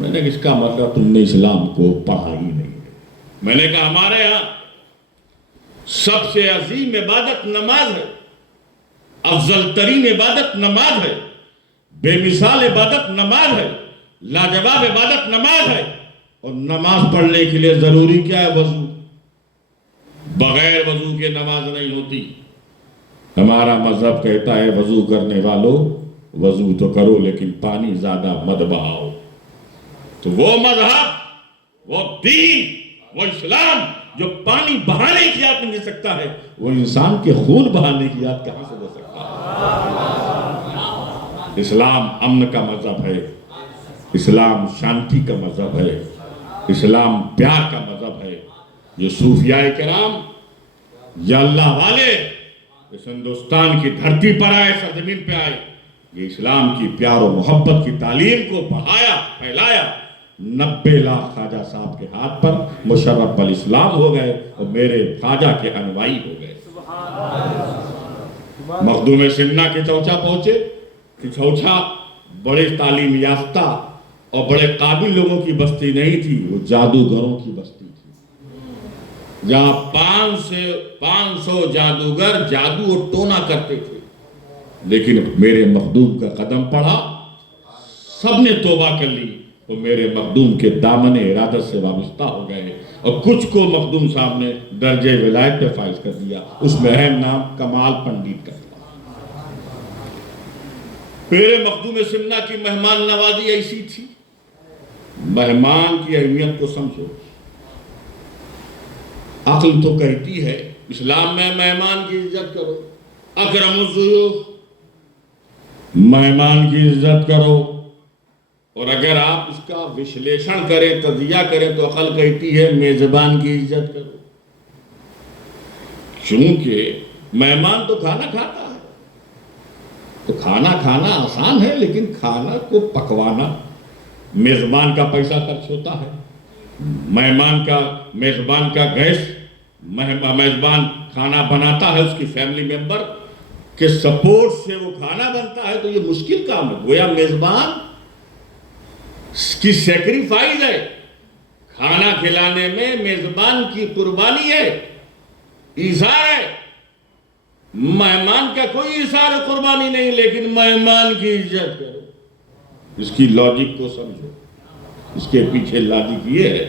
میں نے کہا اس کا مطلب تم نے اسلام کو پڑھا ہی نہیں ہے. میں نے کہا ہمارے ہاں سب سے عظیم عبادت نماز ہے، افضل ترین عبادت نماز ہے، بے مثال عبادت نماز ہے، لاجواب عبادت نماز ہے. اور نماز پڑھنے کے لیے ضروری کیا ہے؟ وضو. بغیر وضو کے نماز نہیں ہوتی. ہمارا مذہب کہتا ہے وضو کرنے والوں وضو تو کرو لیکن پانی زیادہ مت بہاؤ. تو وہ مذہب، وہ دین، وہ اسلام جو پانی بہانے کی یاد نہیں دے سکتا ہے، وہ انسان کے خون بہانے کی یاد کہاں سے دے سکتا ہے؟ اسلام امن کا مذہب ہے، اسلام شانتی کا مذہب ہے، اسلام پیار کا مذہب ہے. جو صوفیاء کرام یا اللہ والے اس ہندوستان کی دھرتی پر آئے، سرزمین پہ آئے، یہ اسلام کی پیار و محبت کی تعلیم کو بڑھایا، پھیلایا. 90 لاکھ خواجہ صاحب کے ہاتھ پر مشرف الاسلام ہو گئے اور میرے خواجہ کے انوائی ہو گئے. مخدوم سمنا کے چوچا پہنچے کہ چوچا بڑے تعلیم یافتہ اور بڑے قابل لوگوں کی بستی نہیں تھی، وہ جادوگروں کی بستی تھی، جہاں 500 جادوگر جادو اور ٹونا کرتے تھے، لیکن میرے مخدوم کا قدم پڑا، سب نے توبہ کر لی، وہ میرے مخدوم کے دامن ارادت سے وابستہ ہو گئے، اور کچھ کو مخدوم صاحب نے درجہ ولایت پہ فائز کر دیا، اس میں اہم نام کمال پنڈت کا تھا۔ میرے مخدوم سمنا کی مہمان نوازی ایسی تھی، مہمان کی اہمیت کو سمجھو۔ عقل تو کہتی ہے اسلام میں مہمان کی عزت کرو، اکرم الضیوف، مہمان کی عزت کرو، اور اگر آپ اس کا وشلیشن کریں، تجزیہ کریں، تو عقل کہتی ہے میزبان کی عزت کرو، چونکہ مہمان تو کھانا کھاتا ہے، تو کھانا کھانا آسان ہے، لیکن کھانا کو پکوانا میزبان کا پیسہ خرچ ہوتا ہے، میزبان کا گیس، میزبان کھانا بناتا ہے، اس کی فیملی ممبر کے سپورٹ سے وہ کھانا بنتا ہے، تو یہ مشکل کام ہے، گویا میزبان کی سیکریفائز ہے، کھانا کھلانے میں میزبان کی قربانی ہے، ایثار ہے، مہمان کا کوئی ایثار و قربانی نہیں، لیکن مہمان کی عزت کرو۔ اس کی لاجک کو سمجھو، اس کے پیچھے لاجک یہ ہے،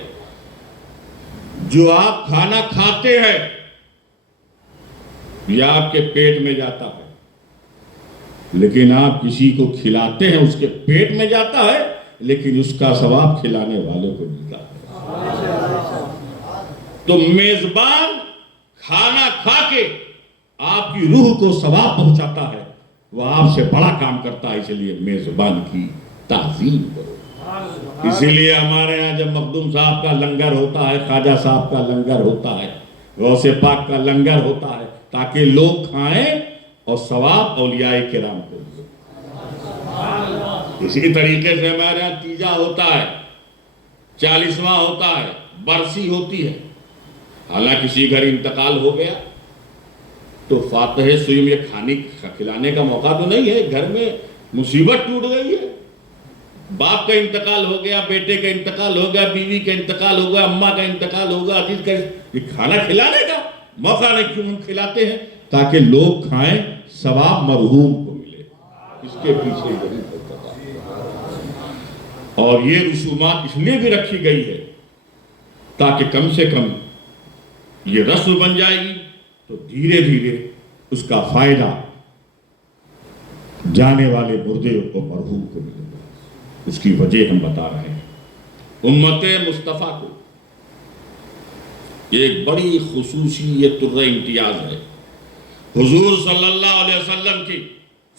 جو آپ کھانا کھاتے ہیں یہ آپ کے پیٹ میں جاتا ہے، لیکن آپ کسی کو کھلاتے ہیں، اس کے پیٹ میں جاتا ہے، لیکن اس کا ثواب کھلانے والے کو ملتا ہے۔ تو میزبان کھانا کھا کے آپ کی روح کو ثواب پہنچاتا ہے، وہ آپ سے بڑا کام کرتا ہے، اس لیے میزبان کی تعظیم کرو۔ اسی لیے ہمارے ہاں جب مخدوم صاحب کا لنگر ہوتا ہے، خواجہ صاحب کا لنگر ہوتا ہے، غوث پاک کا لنگر ہوتا ہے، تاکہ لوگ کھائیں اور ثواب اولیاء کرام کو ملے۔ اسی طریقے سے ہمارے یہاں تیجا ہوتا ہے، 40واں ہوتا ہے، برسی ہوتی ہے، حالانکہ کسی گھر انتقال ہو گیا تو فاتح سوئم یہ کھانے کھلانے کا موقع تو نہیں ہے، گھر میں مصیبت ٹوٹ گئی ہے، باپ کا انتقال ہو گیا، بیٹے کا انتقال ہو گیا، بیوی کا انتقال ہو گیا، اماں کا انتقال ہو گیا، عزیز کا، یہ کھانا کھلانے کا موقع نہیں، کیوں ہم کھلاتے ہیں؟ تاکہ لوگ کھائیں، ثواب مرحوم کو ملے، اس کے پیچھے یہی ہوتا ہے۔ اور یہ رسومات اس لیے بھی رکھی گئی ہے تاکہ کم سے کم یہ رسم بن جائے گی، تو دھیرے دھیرے اس کا فائدہ جانے والے مردے کو مرحوم کو ملے گا۔ اس کی وجہ ہم بتا رہے ہیں۔ امت مصطفیٰ کو ایک بڑی خصوصیت امتیاز ہے، حضور صلی اللہ علیہ وسلم کی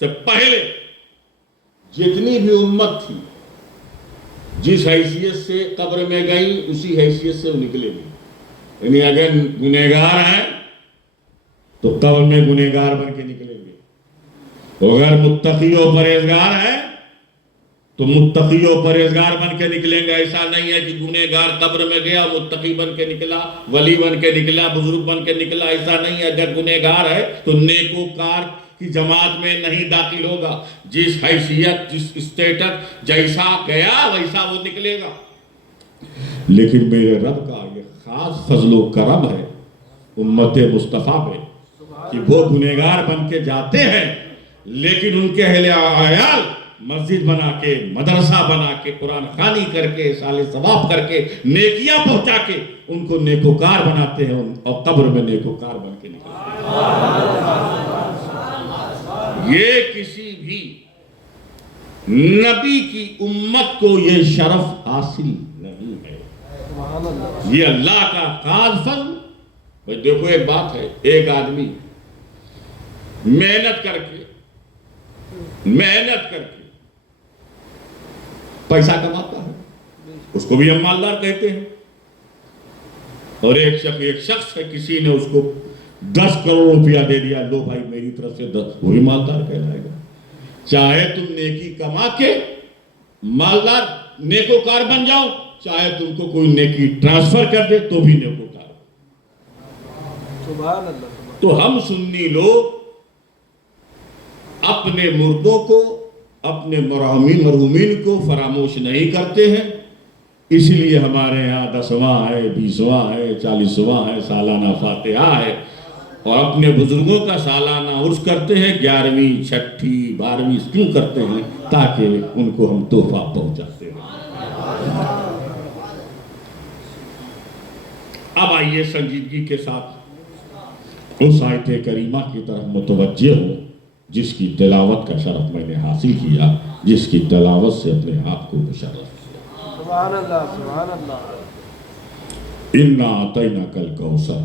سے پہلے جتنی بھی امت تھی، جس حیثیت سے قبر میں گئی اسی حیثیت سے وہ نکلے گی، یعنی اگر گنہگار ہیں تو قبر میں گنہگار بن کے نکلیں گے، اگر متقی و پرہیزگار ہیں تو متقی و پرہیزگار بن کے نکلیں گے۔ ایسا نہیں ہے کہ گنہگار قبر میں گیا، متقی بن کے نکلا، ولی بن کے نکلا، بزرگ بن کے نکلا، ایسا نہیں ہے۔ اگر گنہگار ہے تو نیکوکار کی جماعت میں نہیں داخل ہوگا، جس حیثیت، جس اسٹیٹس، جیسا گیا ویسا وہ نکلے گا۔ لیکن میرے رب کا یہ خاص فضل و کرم ہے امت مصطفیٰ پہ کہ وہ گنہگار بن کے جاتے ہیں، لیکن ان کے اہل عیال مسجد بنا کے، مدرسہ بنا کے، قرآن خوانی کر کے، سال ثواب کر کے، نیکیاں پہنچا کے ان کو نیکوکار بناتے ہیں، اور قبر میں نیکوکار بن کے نکلتے ہیں۔ یہ کسی بھی نبی کی امت کو یہ شرف حاصل نہیں ہے، یہ اللہ کا خاص فضل۔ بھائی دیکھو ایک بات ہے، ایک آدمی محنت کر کے پیسہ کماتا ہے، اس کو بھی ہم مالدار کہتے ہیں، اور ایک شخص ہے، کسی نے اس کو 10 کروڑ روپیہ دے دیا، لو بھائی میری طرف سے 10، وہی مالدار کہلائے گا۔ چاہے تم نیکی کما کے مالدار نیکوکار بن جاؤ، چاہے تم کو کوئی نیکی ٹرانسفر کر دے تو بھی نیکوکار۔ سبحان اللہ۔ تو ہم سنی لوگ اپنے مردوں کو، اپنے مرحومین کو فراموش نہیں کرتے ہیں، اس لیے ہمارے یہاں 10واں ہے، 20واں ہے، 40واں ہے، سالانہ فاتحہ ہے، اور اپنے بزرگوں کا سالانہ عرس کرتے ہیں 11ویں، 6ٹھی، 12ویں کیوں کرتے ہیں؟ تاکہ ان کو ہم تحفہ پہنچاتے ہیں۔ اب آئیے سنجیدگی کے ساتھ اس آیت کریمہ کی طرف متوجہ ہوں جس کی تلاوت کا شرف میں نے حاصل کیا، جس کی تلاوت سے اپنے آپ کو مشرف کیا۔ سبحان اللہ، سبحان اللہ۔ اِنَّا أَعْطَيْنَاكَ الْكَوْثَرَ،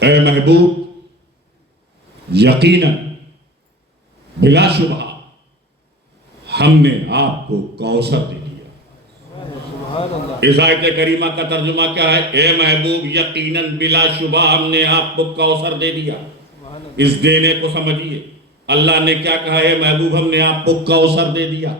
اے محبوب یقیناً بلا شبہ ہم نے آپ کو کوثر دے دیا۔ سبحان اللہ۔ اس آیت کریمہ کا ترجمہ کیا ہے؟ اے محبوب یقیناً بلا شبہ ہم نے آپ کو کوثر دے دیا۔ اس دینے کو سمجھیے، اللہ نے کیا کہا؟ اے محبوب ہم نے آپ کو کوثر دے دیا۔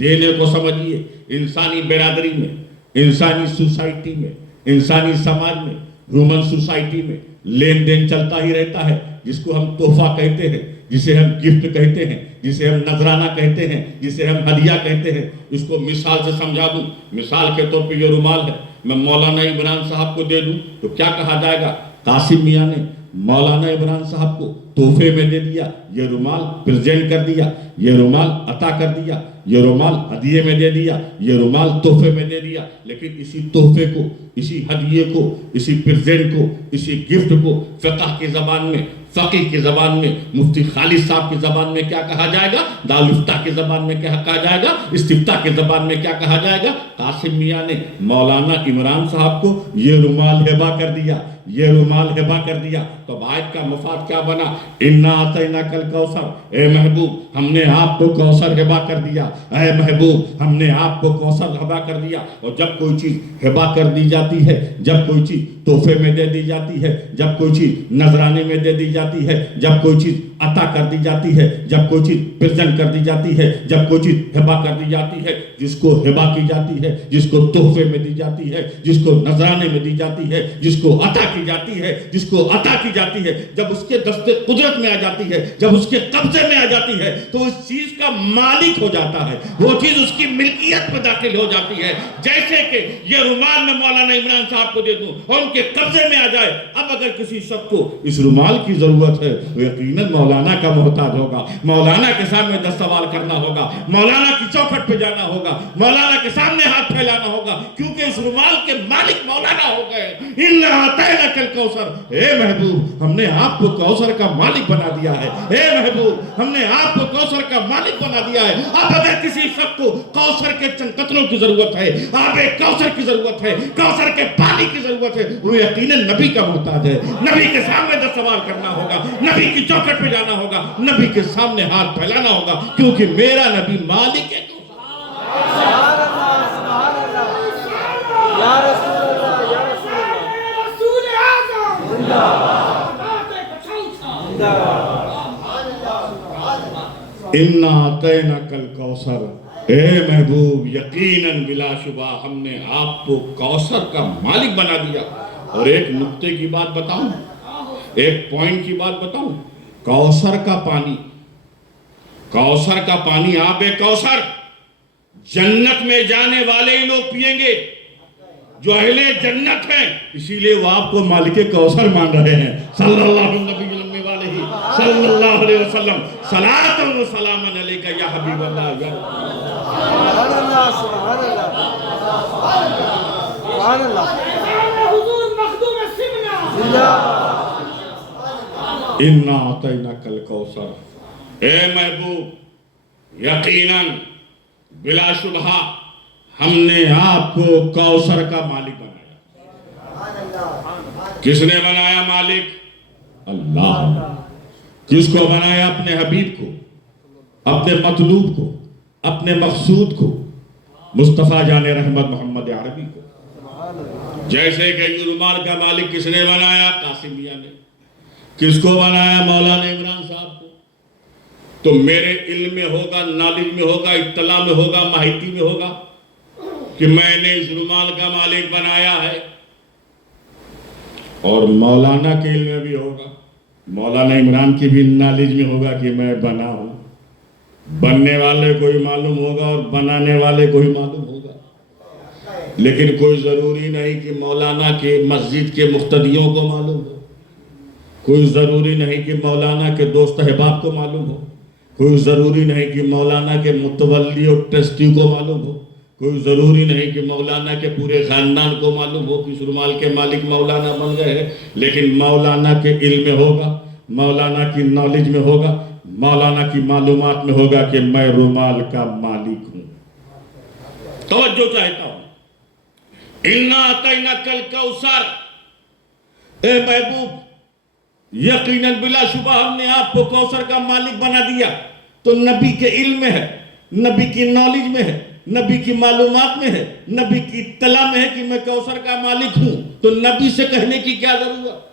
دینے کو سمجھیے، انسانی برادری میں، انسانی سوسائٹی میں، انسانی سماج میں، ہیومن سوسائٹی میں لین دین چلتا ہی رہتا ہے، جس کو ہم تحفہ کہتے ہیں، جسے ہم گفٹ کہتے ہیں، جسے ہم نذرانہ کہتے ہیں، جسے ہم ہدیہ کہتے ہیں۔ اس کو مثال سے سمجھا دوں، مثال کے طور پہ یہ رومال ہے، میں مولانا عمران صاحب کو دے دوں تو کیا کہا جائے گا؟ قاسم میاں نے مولانا عمران صاحب کو تحفے میں دے دیا، یہ رومال پریزنٹ کر دیا، یہ رومال عطا کر دیا، یہ رومال ہدیے میں دے دیا، یہ رومال تحفے میں دے دیا۔ لیکن اسی تحفے کو، اسی ہدیے کو، اسی پریزنٹ کو، اسی گفٹ کو فقہ کی زبان میں، فقہ کی زبان میں، مفتی خالد صاحب کی زبان میں کیا کہا جائے گا؟ دارالفتہ کی زبان میں کیا کہا جائے گا؟ استفتاء کی زبان میں کیا کہا جائے گا؟ قاسم میاں نے مولانا عمران صاحب کو یہ رومال ہبہ کر دیا، یہ رومال ہبہ کر دیا۔ تو آیت کا مفاد کیا بنا؟ اِنَّا أَعْطَيْنَاكَ الْكَوْثَرَ، اے محبوب ہم نے آپ کو کوثر ہبہ کر دیا، اے محبوب ہم نے آپ کو کوثر ہبہ کر دیا۔ اور جب کوئی چیز ہبہ کر دی جاتی ہے، جب کوئی چیز تحفے میں دے دی جاتی ہے، جب کوئی چیز نذرانے میں دے دی جاتی ہے، جب کوئی چیز عطا کر دی جاتی ہے، جب کوئی چیز پریزنٹ کر دی جاتی ہے، جب کوئی چیز ہبہ کر دی جاتی ہے، جس کو ہبہ کی جاتی ہے، جس کو تحفے میں دی جاتی ہے، جس کو نذرانے میں دی جاتی ہے، جس کو عطا کی جاتی ہے، جس کو عطا کی جاتی ہے، جب اس کے دست قدرت میں آ جاتی ہے، جب اس کے قبضے میں آ جاتی ہے تو اس چیز کا مالک ہو جاتا ہے، وہ چیز اس کی ملکیت میں داخل ہو جاتی ہے۔ جیسے کہ یہ رومال میں مولانا عمران صاحب کو دے دوں اور ان کے قبضے میں آ جائے، اب اگر کسی شخص کو اس رومال کی ضرورت ہے وہ یقیناً مولانا کا محتاج ہوگا، مولانا کے سامنے 10 سوال کرنا ہوگا، مولانا کی چوکھٹ پہ جانا ہوگا، مولانا کے سامنے ہاتھ پھیلانا ہوگا، کیونکہ اس رومال کے مالک مولانا ہو گئے۔ اِنَّا أَعْطَيْنَاكَ الْكَوْثَرَ، اے محبوب ہم نے آپ کو کوثر کا مالک بنا دیا ہے، اے محبوب ہم نے آپ کو کوثر کا مالک بنا دیا ہے۔ اب اگر کسی شخص کو کوثر کے چند قطروں کی ضرورت ہے، آب کوثر کی ضرورت ہے، کوثر کے پانی کی ضرورت ہے، وہ یقیناً نبی کا محتاج ہے۔ نبی کے سامنے 10 سوال کرنا ہوگا، نبی کی چوکھٹ پہ جانا ہوگا، نبی کے سامنے ہاتھ پھیلانا ہوگا، کیونکہ میرا نبی مالک ہے۔ سبحان اللہ، سبحان اللہ، یا رسول اللہ، یا رسول اللہ، رسول اعظم زندہ باد، زندہ باد۔ اِنَّا أَعْطَيْنَاكَ الْكَوْثَرَ، اے محبوب یقیناً بلا شبہ ہم نے آپ کو کوثر کا مالک بنا دیا۔ اور ایک نقطے کی بات بتاؤں، ایک پوائنٹ کی بات بتاؤں، کوثر کا پانی، کوثر کا پانی، آب کوثر جنت میں جانے والے ہی لوگ پیئیں گے جو اہل جنت ہیں، اسی لیے وہ آپ کو مالک کوثر مان رہے ہیں۔ صلی اللہ علیہ صلی اللہ علیہ وسلم، صلاۃ و سلام علیک یا حبیب اللہ یا سبحان اللہ، سبحان اللہ، سبحان اللہ، حضور مخدوم سمنا زندہ باد۔ اِنَّا أَعْطَيْنَاكَ الْكَوْثَرَ، اے محبوب یقیناً بلا شبہ ہم نے آپ کو کوثر کا مالک بنایا۔ کس نے بنایا مالک؟ اللہ۔ کس کو بنایا؟ اپنے حبیب کو، اپنے مطلوب کو، اپنے مقصود کو، مصطفیٰ جان رحمت محمد عربی کو۔ جیسے کہ یہ رومال کا مالک کس نے بنایا؟ قاسم میاں نے۔ کس کو بنایا؟ مولانا عمران صاحب کو۔ تو میرے علم میں ہوگا، نالج میں ہوگا، اطلاع میں ہوگا، ماہیتی میں ہوگا کہ میں نے اس رومال کا مالک بنایا ہے، اور مولانا کے علم میں بھی ہوگا، مولانا عمران کی بھی نالج میں ہوگا کہ میں بنا ہوں۔ بننے والے کو ہی معلوم ہوگا اور بنانے والے کو ہی معلوم ہوگا۔ لیکن کوئی ضروری نہیں کہ مولانا کے مسجد کے مقتدیوں کو معلوم ہو، کوئی ضروری نہیں کہ مولانا کے دوست احباب کو معلوم ہو، کوئی ضروری نہیں کہ مولانا کے متولی اور ٹرسٹی کو معلوم ہو، کوئی ضروری نہیں کہ مولانا کے پورے خاندان کو معلوم ہو کہ رومال کے مالک مولانا بن گئے ہیں، لیکن مولانا کے علم میں ہوگا، مولانا کی نالج میں ہوگا، مولانا کی معلومات میں ہوگا کہ میں رومال کا مالک ہوں۔ توجہ چاہتا ہوں، اِنَّا أَعْطَيْنَاكَ الْكَوْثَرَ، اے محبوب یقیناً بلا شبہ ہم نے آپ کو کوثر کا مالک بنا دیا۔ تو نبی کے علم میں ہے، نبی کی نالج میں ہے، نبی کی معلومات میں ہے، نبی کی اطلاع میں ہے کہ میں کوثر کا مالک ہوں، تو نبی سے کہنے کی کیا ضرورت؟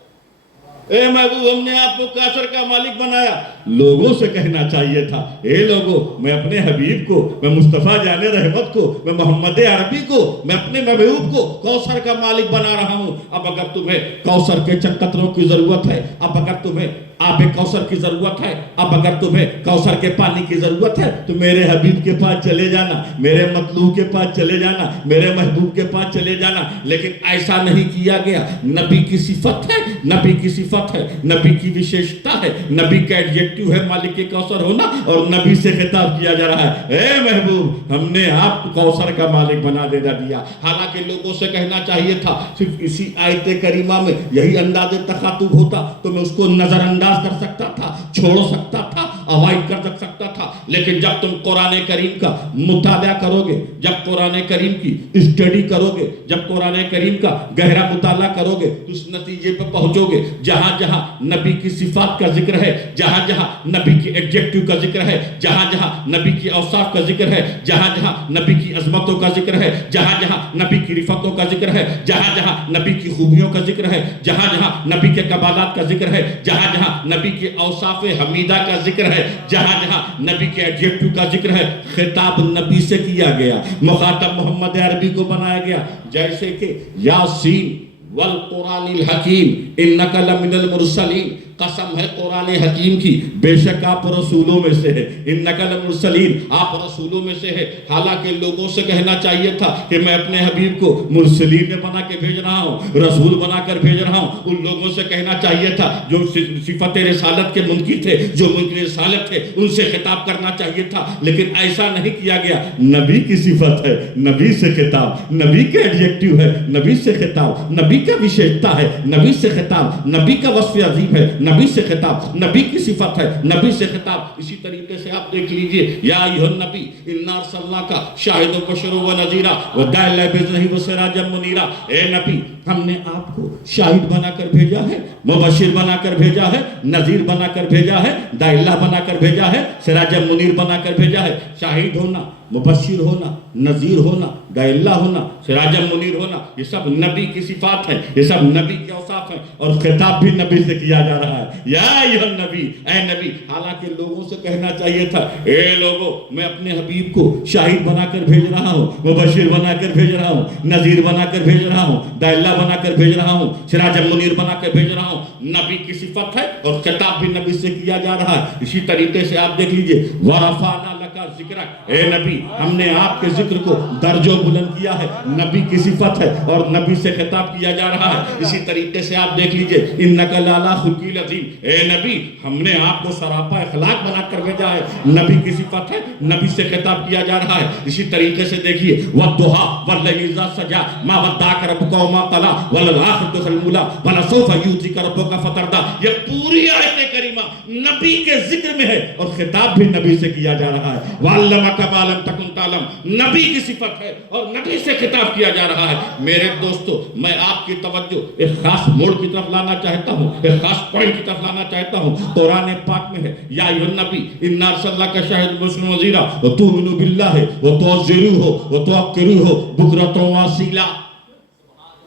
اے محبوب ہم نے آپ کو کوثر کا مالک بنایا، لوگوں سے کہنا چاہیے تھا، اے لوگوں میں اپنے حبیب کو، میں مصطفیٰ جان رحمت کو، میں محمد عربی کو، میں اپنے محبوب کو کوثر کا مالک بنا رہا ہوں۔ اب اگر تمہیں کوثر کے چند قطروں کی ضرورت ہے، اب اگر تمہیں آب کوثر کی ضرورت ہے، اب اگر تمہیں کوثر کے پانی کی ضرورت ہے تو میرے حبیب کے پاس چلے جانا، میرے مطلوب کے پاس چلے جانا، میرے محبوب کے پاس چلے جانا۔ لیکن ایسا نہیں کیا گیا۔ نبی کی صفت ہے، نبی کی صفت ہے، نبی کی وشیشتا ہے، نبی کا ایڈجیکٹو ہے مالک کوثر ہونا، اور نبی سے خطاب کیا جا رہا ہے، اے محبوب ہم نے آپ کو کوثر کا مالک بنا دیا۔ حالانکہ لوگوں سے کہنا چاہیے تھا، صرف اسی آیت کریمہ میں یہی انداز تخاطب ہوتا تو میں اس کو نظر انداز کر سکتا تھا، چھوڑ سکتا تھا، اوائڈ کر سکتا تھا۔ لیکن جب تم قرآن کریم کا مطالعہ کرو گے، جب قرآن کریم کی اسٹڈی کرو گے، جب قرآن کریم کا گہرا مطالعہ کرو گے تو اس نتیجے پہ پہنچو گے، جہاں جہاں نبی کی صفات کا ذکر ہے، جہاں جہاں نبی کی ایڈجیکٹو کا ذکر ہے، جہاں جہاں نبی کی اوصاف کا ذکر ہے، جہاں جہاں نبی کی عظمتوں کا ذکر ہے، جہاں جہاں نبی کی رفعتوں کا ذکر ہے، جہاں جہاں نبی کی خوبیوں کا ذکر ہے، جہاں جہاں نبی کے کمالات کا ذکر ہے، جہاں جہاں نبی کے اوصاف حمیدہ کا ذکر ہے، جہاں جہاں نبی کے ایڈجیکٹو کا ذکر ہے، خطاب نبی سے کیا گیا، مخاطب محمد عربی کو بنایا گیا۔ جیسے کہ یاسین والقرآن الحکیم انک لمن المرسلین، قسم ہے قرآن حکیم کی، بے شک آپ رسولوں میں سے ہے، انک لمرسلین آپ رسولوں میں سے ہے۔ حالانکہ لوگوں سے کہنا چاہیے تھا کہ میں اپنے حبیب کو مرسلین میں بنا کے بھیج رہا ہوں، رسول بنا کر بھیج رہا ہوں۔ ان لوگوں سے کہنا چاہیے تھا جو صفت رسالت کے منکر تھے، جو منکر رسالت تھے، ان سے خطاب کرنا چاہیے تھا، لیکن ایسا نہیں کیا گیا۔ نبی کی صفت ہے، نبی سے خطاب، نبی کا ایڈجیکٹو ہے، نبی سے خطاب، نبی کا وشیشتا ہے، نبی سے خطاب، نبی کا وصف عظیم ہے، نبی سے خطاب، نبی کی صفت ہے، نبی سے خطاب۔ اسی طریقے سے آپ دیکھ لیجئے، یا ایھا النبی انا ارسلناک شاہدا وبشرا ونذیرا وداعیا الی باذنہ وسراجا منیرا، اے نبی ہم نے آپ کو شاہد بنا کر بھیجا ہے، مبشر بنا کر بھیجا ہے، نذیر بنا کر بھیجا ہے، داعیہ بنا کر بھیجا ہے، سراجا منیر بنا کر بھیجا ہے۔ شاہد ہونا، مبشر ہونا، نذیر ہونا، داعیہ ہونا، سراجا منیر ہونا، یہ سب نبی کی صفات ہیں، یہ سب نبی کے اوصاف ہیں، اور خطاب بھی نبی سے کیا جا رہا ہے، یا ایھا النبی، اے نبی۔ حالانکہ لوگوں سے کہنا چاہیے تھا، اے لوگوں میں اپنے حبیب کو شاہد بنا کر بھیج رہا ہوں، مبشر بنا کر بھیج رہا ہوں، نذیر بنا کر بھیج رہا ہوں، داعیہ بنا کر بھیج رہا ہوں، سراج منیر بنا کر بھیج رہا ہوں۔ نبی کی صفت ہے اور خطاب بھی نبی سے کیا جا رہا ہے۔ اسی طریقے سے آپ دیکھ لیجئے، وَرَفَعْنَا لَكَ ذِكْرَكَ، اے نبی ہم نے آپ کے ذکر کو درج و بلند کیا ہے، نبی کی صفت ہے اور نبی سے خطاب کیا جا رہا ہے۔ اسی طریقے سے آپ دیکھ لیجئے، اِنَّكَ لَعَلَىٰ خُلُقٍ عَظِيمٍ، اے نبی ہم نے آپ کو سراپا اخلاق بنا کر بھیجا ہے، نبی کی صفت ہے، نبی سے خطاب کیا جا رہا ہے۔ اسی طریقے سے دیکھیے، وَالضُّحَىٰ وَاللَّيْلِ إِذَا سَجَىٰ مَا وَدَّعَكَ رَبُّكَ وَمَا قَلَىٰ وَلَلْآخِرَةُ خَيْرٌ لَكَ وَلَسَوْفَ يُعْطِيكَ رَبُّكَ فَتَرْضَىٰ، یہ پوری آیت کریمہ نبی کے ذکر میں ہے اور خطاب بھی نبی سے کیا جا رہا ہے۔ وَعَلَّمَكَ مَا لَمْ تَكُن تَعْلَمْ، نبی کی صفت ہے اور نبی سے خطاب کیا جا رہا ہے۔ میرے دوستو میں آپ کی توجہ ایک خاص موڑ کی طرف لانا چاہتا ہوں، ایک خاص پوائنٹ کی طرف لانا چاہتا ہوں۔ قرآن پاک میں ہے، یا ایھا النبی انا ارسلناک شاہدا وبشرا ونذیرا وتؤمنوا باللہ وتعزروہ وتوقروہ بکرۃ واسیلا،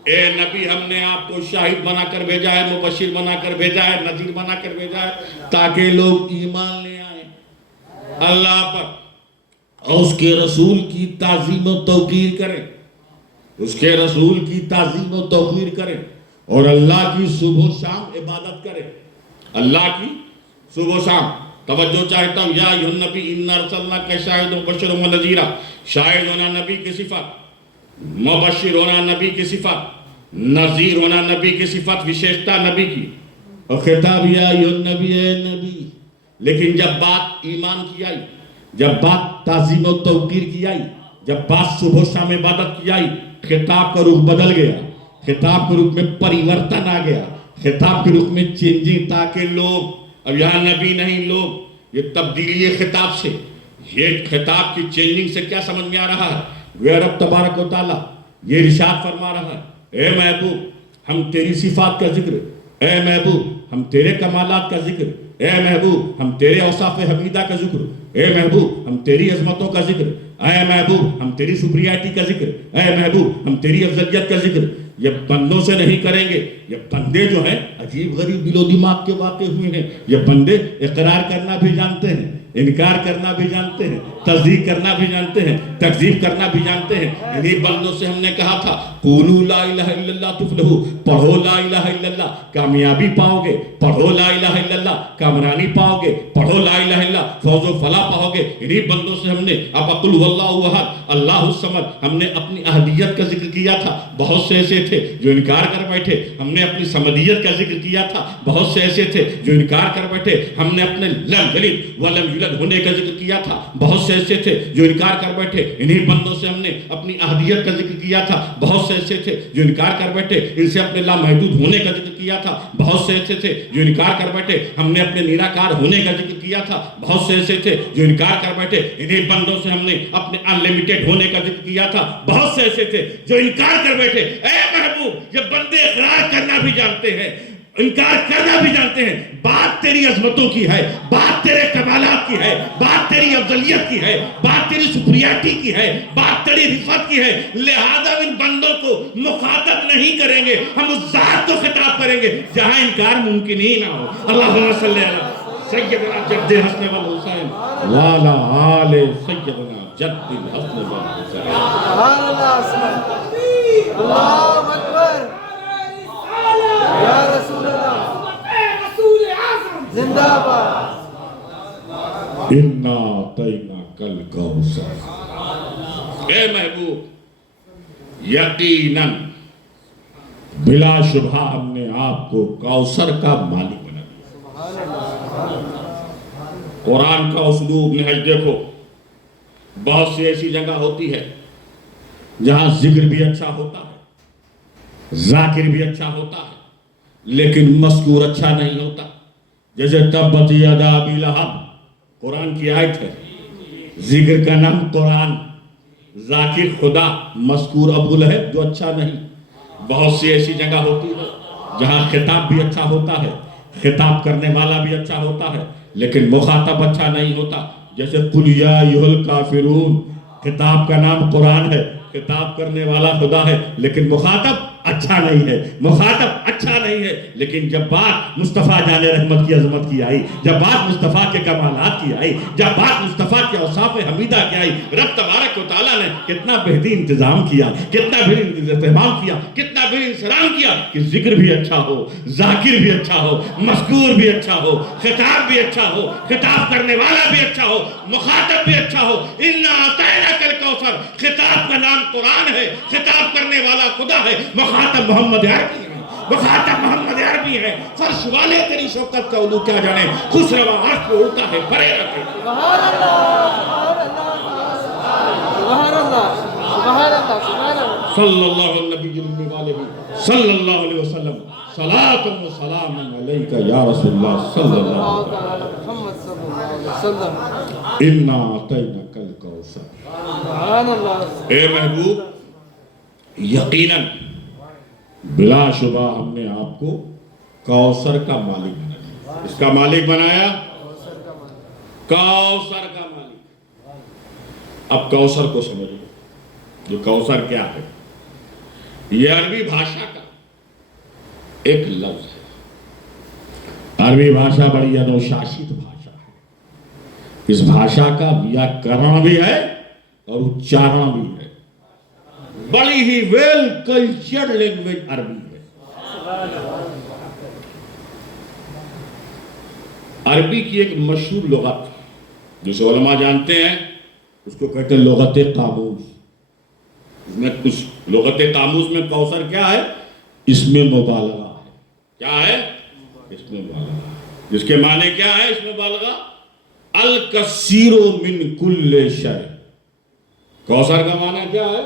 اے نبی ہم نے آپ کو شاہد بنا کر بھیجا ہے، مبشر بنا کر بھیجا ہے، نذیر بنا کر بھیجا ہے، تاکہ لوگ ایمان لے آئیں اللہ پر اور اس کے رسول کی تعظیم و توقیر کریں، اس کے رسول کی تعظیم و توقیر کریں، اور اللہ کی صبح و شام عبادت کریں، اللہ کی صبح و شام۔ توجہ چاہتا ہوں، یا ایھا النبی انا ارسلناک شاہدا وبشرا ونذیرا، شاہد ہونا نبی کی صفت، مبشر ہونا نبی کی صفت، نذیر ہونا نبی کی صفت، وشیشتا نبی کی، اور خطاب یا ایھا النبی، اے نبی. لیکن جب بات ایمان کی آئی، جب بات تعظیم و توقیر کی آئی، جب بات صبح و شام عبادت کی آئی، خطاب کا رخ بدل گیا، خطاب کے رخ میں پریورتن آ گیا، خطاب کے رخ میں چینجنگ، تاکہ لوگ اب یہاں نبی نہیں، لوگ یہ تبدیلی خطاب سے، یہ خطاب کی چینجنگ سے کیا سمجھ میں آ رہا ہے؟ وہ رب تبارک و تعالیٰ یہ ارشاد فرما رہا ہے، اے محبوب ہم تیری صفات کا ذکر، اے محبوب ہم تیرے کمالات کا ذکر، اے محبوب ہم تیرے اوصاف حمیدہ کا ذکر، اے محبوب ہم تیری عظمتوں کا ذکر، اے محبوب ہم تیری سپریائٹی کا ذکر، اے محبوب ہم تیری افضلیت کا ذکر. یہ بندوں سے نہیں کریں گے. یہ بندے جو ہیں عجیب غریب دل و دماغ کے واقع ہوئے ہیں. یہ بندے اقرار کرنا بھی جانتے ہیں، انکار کرنا بھی جانتے ہیں، تصدیق کرنا بھی جانتے ہیں، تکذیب کرنا بھی جانتے ہیں. انہی بندوں سے ہم نے کہا تھا قولوا لا الہ الا اللہ تفلحوا، پڑھو لا الہ الا اللہ کامیابی پاؤ گے، پڑھو لا الہ الا اللہ کامرانی پاؤ گے، پڑھو لا الہ الا اللہ فوز و فلاح پاؤ گے. انہی بندوں سے ہم نے اب قل هو اللہ احد اللہ الصمد، ہم نے اپنی احدیت کا ذکر کیا تھا. بہت سے ایسے تھے جو انکار کر بیٹھے. ہم نے اپنی صمدیت کا ذکر کیا تھا. بہت سے ایسے تھے جو انکار کر بیٹھے. ہم نے اپنے لم یلد ولم یولد ہونے کا ذکر کیا تھا. بہت سے ایسے تھے جو انکار کر بیٹھے. انہی بندوں سے ہم نے اپنی احدیت کا ذکر کیا تھا. بہت سے ایسے تھے جو انکار کر بیٹھے. ان سے اپنے لامحدود ہونے کا ذکر کیا تھا. بہت سے ایسے تھے جو انکار کر بیٹھے. ہم نے اپنے نراکار ہونے کا ذکر کیا تھا. بہت سے ایسے تھے جو انکار کر بیٹھے. انہی بندوں سے ہم نے اپنے انلیمیٹڈ ہونے کا ذکر کیا تھا. بہت سے ایسے تھے جو انکار کر بیٹھے. اے محبوب یہ بندے اقرار کرنا بھی جانتے ہیں، انکار کرنا بھی جانتے ہیں. بات تیری عظمتوں کی ہے، بات تیرے کمالات کی ہے، بات تیری افضلیت کی ہے، بات تیری سپریائٹی کی ہے، بات تیری رفعت کی ہے. لہذا ان بندوں کو مخاطب نہیں کریں گے، ہم اس ذات کو خطاب کریں گے جہاں انکار ممکن ہی نہ ہو. اللہم صلی علی سیدنا جد حسن والحسین وعلی آل سیدنا جد الحسن والحسین. سبحان اللہ، اللہ اکبر، یا رسول اللہ، زندہ باد. انا اعطیناک الکوثر. اے محبوب یقیناً بلا شبہ ہم نے آپ کو کوثر کا مالک بنا دیا. قرآن کا اسلوب نہج دیکھو. بہت سی ایسی جگہ ہوتی ہے جہاں ذکر بھی اچھا ہوتا ہے، ذاکر بھی اچھا ہوتا ہے، لیکن مذکور اچھا نہیں ہوتا. جیسے تبت یدا ابی لہب قرآن کی آیت ہے. ذکر کا نام قرآن، ذاکر خدا، مذکور ابو لہب جو اچھا نہیں. بہت سی ایسی جگہ ہوتی ہے جہاں خطاب بھی اچھا ہوتا ہے، خطاب کرنے والا بھی اچھا ہوتا ہے، لیکن مخاطب اچھا نہیں ہوتا. جیسے قل یا ایھا الکافرون، خطاب کا نام قرآن ہے، خطاب کرنے والا خدا ہے، لیکن مخاطب اچھا نہیں ہے، مخاطب اچھا نہیں ہے. لیکن جب بات مصطفیٰ جان رحمت کی عظمت کی آئی، جب بات مصطفیٰ کے کمالات کی آئی، جب بات مصطفیٰ کے اوصاف حمیدہ کی آئی، رب تبارک و تعالیٰ نے کتنا بہترین انتظام کیا، کتنا بہترین اہتمام کیا، کتنا بہترین انسلام کیا کہ ذکر بھی اچھا ہو، ذاکر بھی اچھا ہو، مذکور بھی اچھا ہو، خطاب بھی اچھا ہو، خطاب کرنے والا بھی اچھا ہو، مخاطب بھی اچھا ہو. انا اعطیناک الکوثر، خطاب کا نام قرآن ہے، خطاب کرنے والا خدا ہے، مخاطب محمد عربی ہے، مخاطب محمد عربی ہے. فرش والے تیری شوکت کا علو کیا جانے، خوش روا عرش پہ اڑتا ہے پرے رکھے. سبحان اللہ، سبحان اللہ، سبحان اللہ، سبحان اللہ. صلی اللہ علیہ وآلہ صلی اللہ علیہ وسلم. صلاۃ و سلام علیک یا رسول اللہ صلی اللہ علیہ وسلم. محمد صلی اللہ علیہ وسلم. انا اعطیناک الکوثر. سبحان اللہ. اے محبوب یقیناً بلا شبہ ہم نے آپ کو کوثر کا مالک بنایا. اس کا مالک بنایا، کوثر کا مالک. اب کوثر کو سمجھو. یہ کوثر کیا ہے؟ یہ عربی بھاشا کا ایک لفظ ہے. عربی بھاشا بڑی انوشاشت بھاشا ہے. اس بھاشا کا ویاکرن بھی ہے اور اچارن بھی ہے. بڑی ہی ویل کلچرڈ لینگویج عربی ہے. عربی کی ایک مشہور لغت جسے علماء جانتے ہیں، اس کو کہتے ہیں لغت قاموس. اس میں کچھ لغت قاموس میں کوثر کیا ہے؟ اسم مبالغہ ہے. کیا ہے؟ اسم مبالغہ. جس کے معنی کیا ہے اسم مبالغہ؟ الکثیر من کل شیء. کوثر کا معنی کیا ہے؟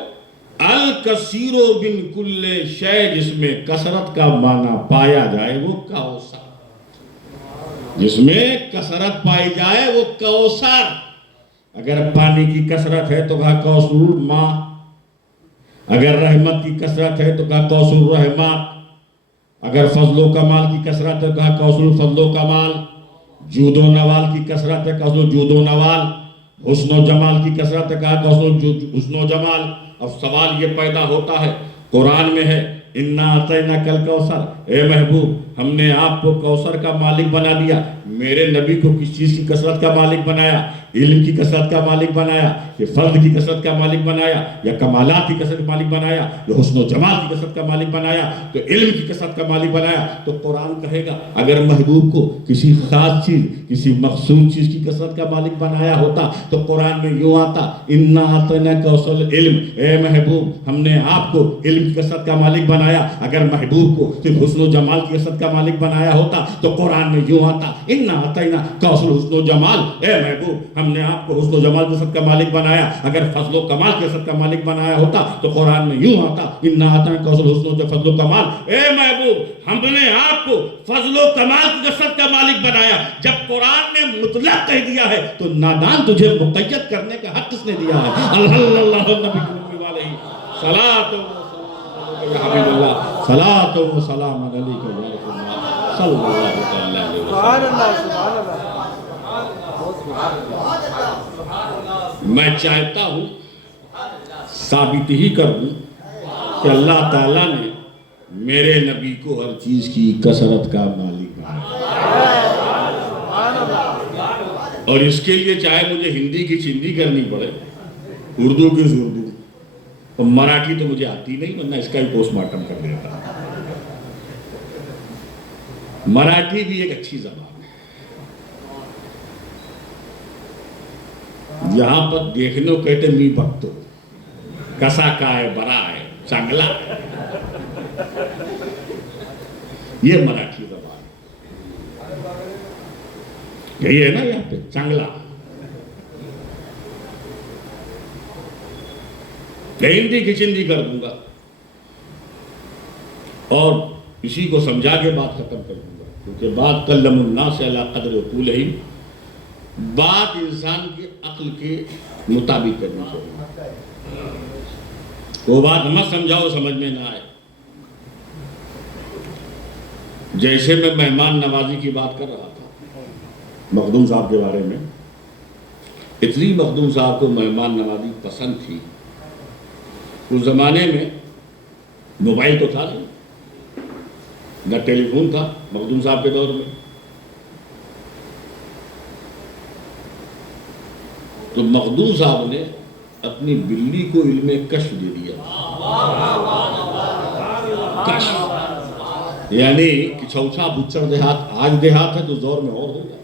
الکثیر من کل شیء. جس میں کثرت کا معنی پایا جائے وہ کوثر. جس میں کثرت پائی جائے وہ کوثر. اگر پانی کی کثرت ہے تو کہا کوثر ماء. اگر رحمت کی کثرت ہے تو کہا کوثر رحمت. اگر فضل و کمال کی کثرت ہے تو کہا کوثر فضل و کمال. جود و نوال کی کثرت ہے کوثر جود و نوال. حسن و جمال کی کثرت ہے کہا کوثر حسن و جمال. اب سوال یہ پیدا ہوتا ہے، قرآن میں ہے اِنَّا أَعْطَيْنَاكَ الْكَوْثَرَ. اے محبوب ہم نے آپ کو کوثر کا مالک بنا دیا. میرے نبی کو کس چیز کی کثرت کا مالک بنایا؟ علم کی کثرت کا مالک بنایا، یا فضل کی کثرت کا مالک بنایا، یا کمالات کی کثرت کا مالک بنایا، یا حسن و جمال کی کثرت کا مالک بنایا، تو علم کی کثرت کا مالک بنایا. تو قرآن کہے گا اگر محبوب کو کسی خاص چیز، کسی مخصوص چیز کی کثرت کا مالک بنایا ہوتا تو قرآن میں یوں آتا اِنَّا أَعْطَيْنَاكَ الْعِلْمَ. اے محبوب ہم نے آپ کو علم کی کثرت کا مالک بنایا. اگر محبوب کو صرف حسن و جمال کی کثرت کا مالک بنایا ہوتا تو قرآن میں یوں آتا اِنَّا أَعْطَيْنَاكَ الْحُسْنَ وَالْجَمَالَ. اے محبوب ہم نے آپ کو حسن و جمال کی کثرت کا مالک بنایا. اگر فضل و کمال کی کثرت کا مالک بنایا ہوتا تو قرآن میں یوں آتا اِنَّا أَعْطَيْنَاكَ الْحُسْنَ وَفَضْلُ وَكَمَالَ. اے محبوب ہم نے آپ کو فضل و کمال کی کثرت کا مالک بنایا. جب قرآن نے مطلق کہہ دیا ہے تو نادان تجھے مقید کرنے کا حق کس نے دیا ہے؟ اللہ نبی علیہ صلاۃ یا حبیب اللہ صلاۃ و سلام علیک یا رسول اللہ صلی اللہ تعالی علیہ وسلم. سبحان اللہ سبحان اللہ. میں چاہتا ہوں ثابت ہی کر دوں کہ اللہ تعالیٰ نے میرے نبی کو ہر چیز کی کثرت کا مالک بنایا. اور اس کے لیے چاہے مجھے ہندی کی چندی کرنی پڑے، اردو کی اردو، اور مراٹھی تو مجھے آتی نہیں، ورنہ اس کا بھی پوسٹ مارٹم کر دیتا. مراٹھی بھی ایک اچھی زبان ہے. یہاں پر دیکھنے کو کہتے می بھکتو، کسا کا ہے، برا ہے، چنگلا ہے. یہ مراٹھی زبان ہے. یہی ہے نا یہاں پہ چنگلا. ہندی کی چندی کر دوں گا اور اسی کو سمجھا کے بات ختم کر دوں گا، کیونکہ بات کلم الناس علی قدر عقولہم، بات انسان کی عقل کے مطابق کرنی چاہیے. وہ بات مت سمجھاؤ سمجھ میں نہ آئے. جیسے میں مہمان نوازی کی بات کر رہا تھا مخدوم صاحب کے بارے میں، اتنی مخدوم صاحب کو مہمان نوازی پسند تھی. اس زمانے میں موبائل تو تھا نہیں، نہ ٹیلی فون تھا مخدوم صاحب کے دور میں. تو مخدوم صاحب نے اپنی بلی کو علم کشف دے دیا. کشف یعنی کچھوچا بچڑ دیہات، آج دیہات ہے تو دور میں اور ہوگا.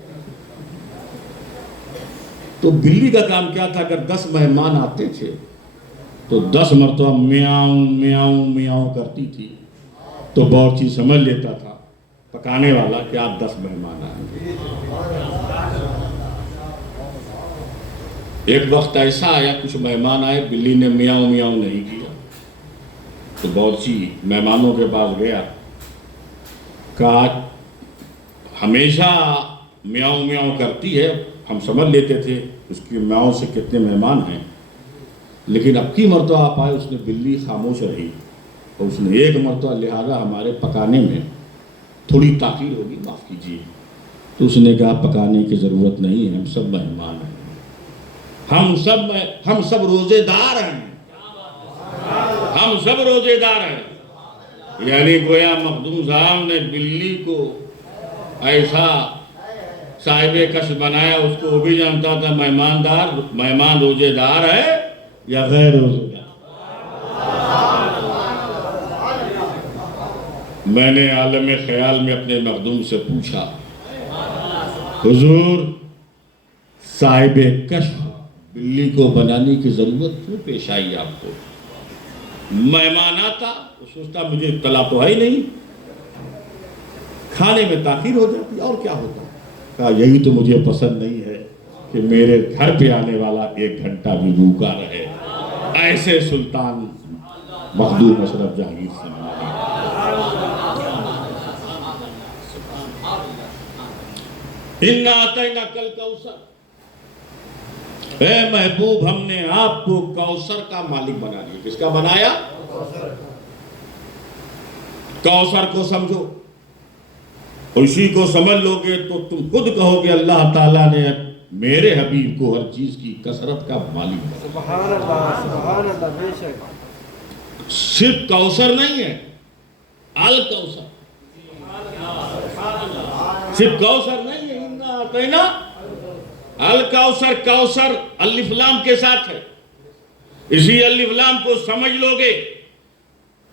تو بلی کا کام کیا تھا؟ اگر 10 مہمان آتے تھے تو 10 مرتبہ میاؤں میاؤں میاؤں کرتی تھی. تو باورچی سمجھ لیتا تھا پکانے والا کہ آپ 10 مہمان آئیں. ایک وقت ایسا آیا کچھ مہمان آئے، بلی نے میاؤں میاؤں نہیں کیا. تو باورچی مہمانوں کے پاس گیا، کہا ہمیشہ میاؤں میاؤں کرتی ہے، ہم سمجھ لیتے تھے اس کی میاؤں سے کتنے مہمان ہیں، لیکن اب کی مرتبہ آپ آئے اس نے بلی خاموش رہی. اور اس نے ایک مرتبہ لہذا ہمارے پکانے میں تھوڑی تاخیر ہوگی، معاف کیجیے. تو اس نے کہا پکانے کی ضرورت نہیں ہے، ہم سب مہمان ہیں، ہم سب روزے دار ہیں، ہم سب روزے دار ہیں. یعنی گویا مخدوم صاحب نے بلی کو ایسا صاحب کش بنایا، اس کو وہ بھی جانتا تھا مہمان روزے دار ہے یا غیر روزے دار. میں نے عالم خیال میں اپنے مخدوم سے پوچھا، حضور صاحب کشف بلی کو بنانے کی ضرورت کیوں پیش آئی آپ کو؟ مہمان آتا تو سوچتا مجھے اطلاع تو ہے ہی نہیں، کھانے میں تاخیر ہو جاتی، اور کیا ہوتا؟ کہا یہی تو مجھے پسند نہیں ہے کہ میرے گھر پہ آنے والا 1 گھنٹہ بھی بھوکا رہے۔ ایسے سلطان مخدوم اشرف جہانگیر سے ملے۔ اِنَّا أَعْطَيْنَاكَ الْكَوْثَرَ، اے محبوب ہم نے آپ کو کوثر کا مالک بنا دیا۔ کس کا بنایا؟ کوثر کو سمجھو، اسی کو سمجھ لو گے تو تم خود کہو گے اللہ تعالیٰ نے میرے حبیب کو ہر چیز کی کثرت کا مالک بنا۔ سبحان اللہ، بے شک۔ صرف کوثر نہیں ہے، الکوثر، صرف کوثر نہیں ہے، اِنَّا أَعْطَيْنَاكَ الکوثر، کوثر الف لام کے ساتھ ہے۔ اسی الف لام کو سمجھ لو گے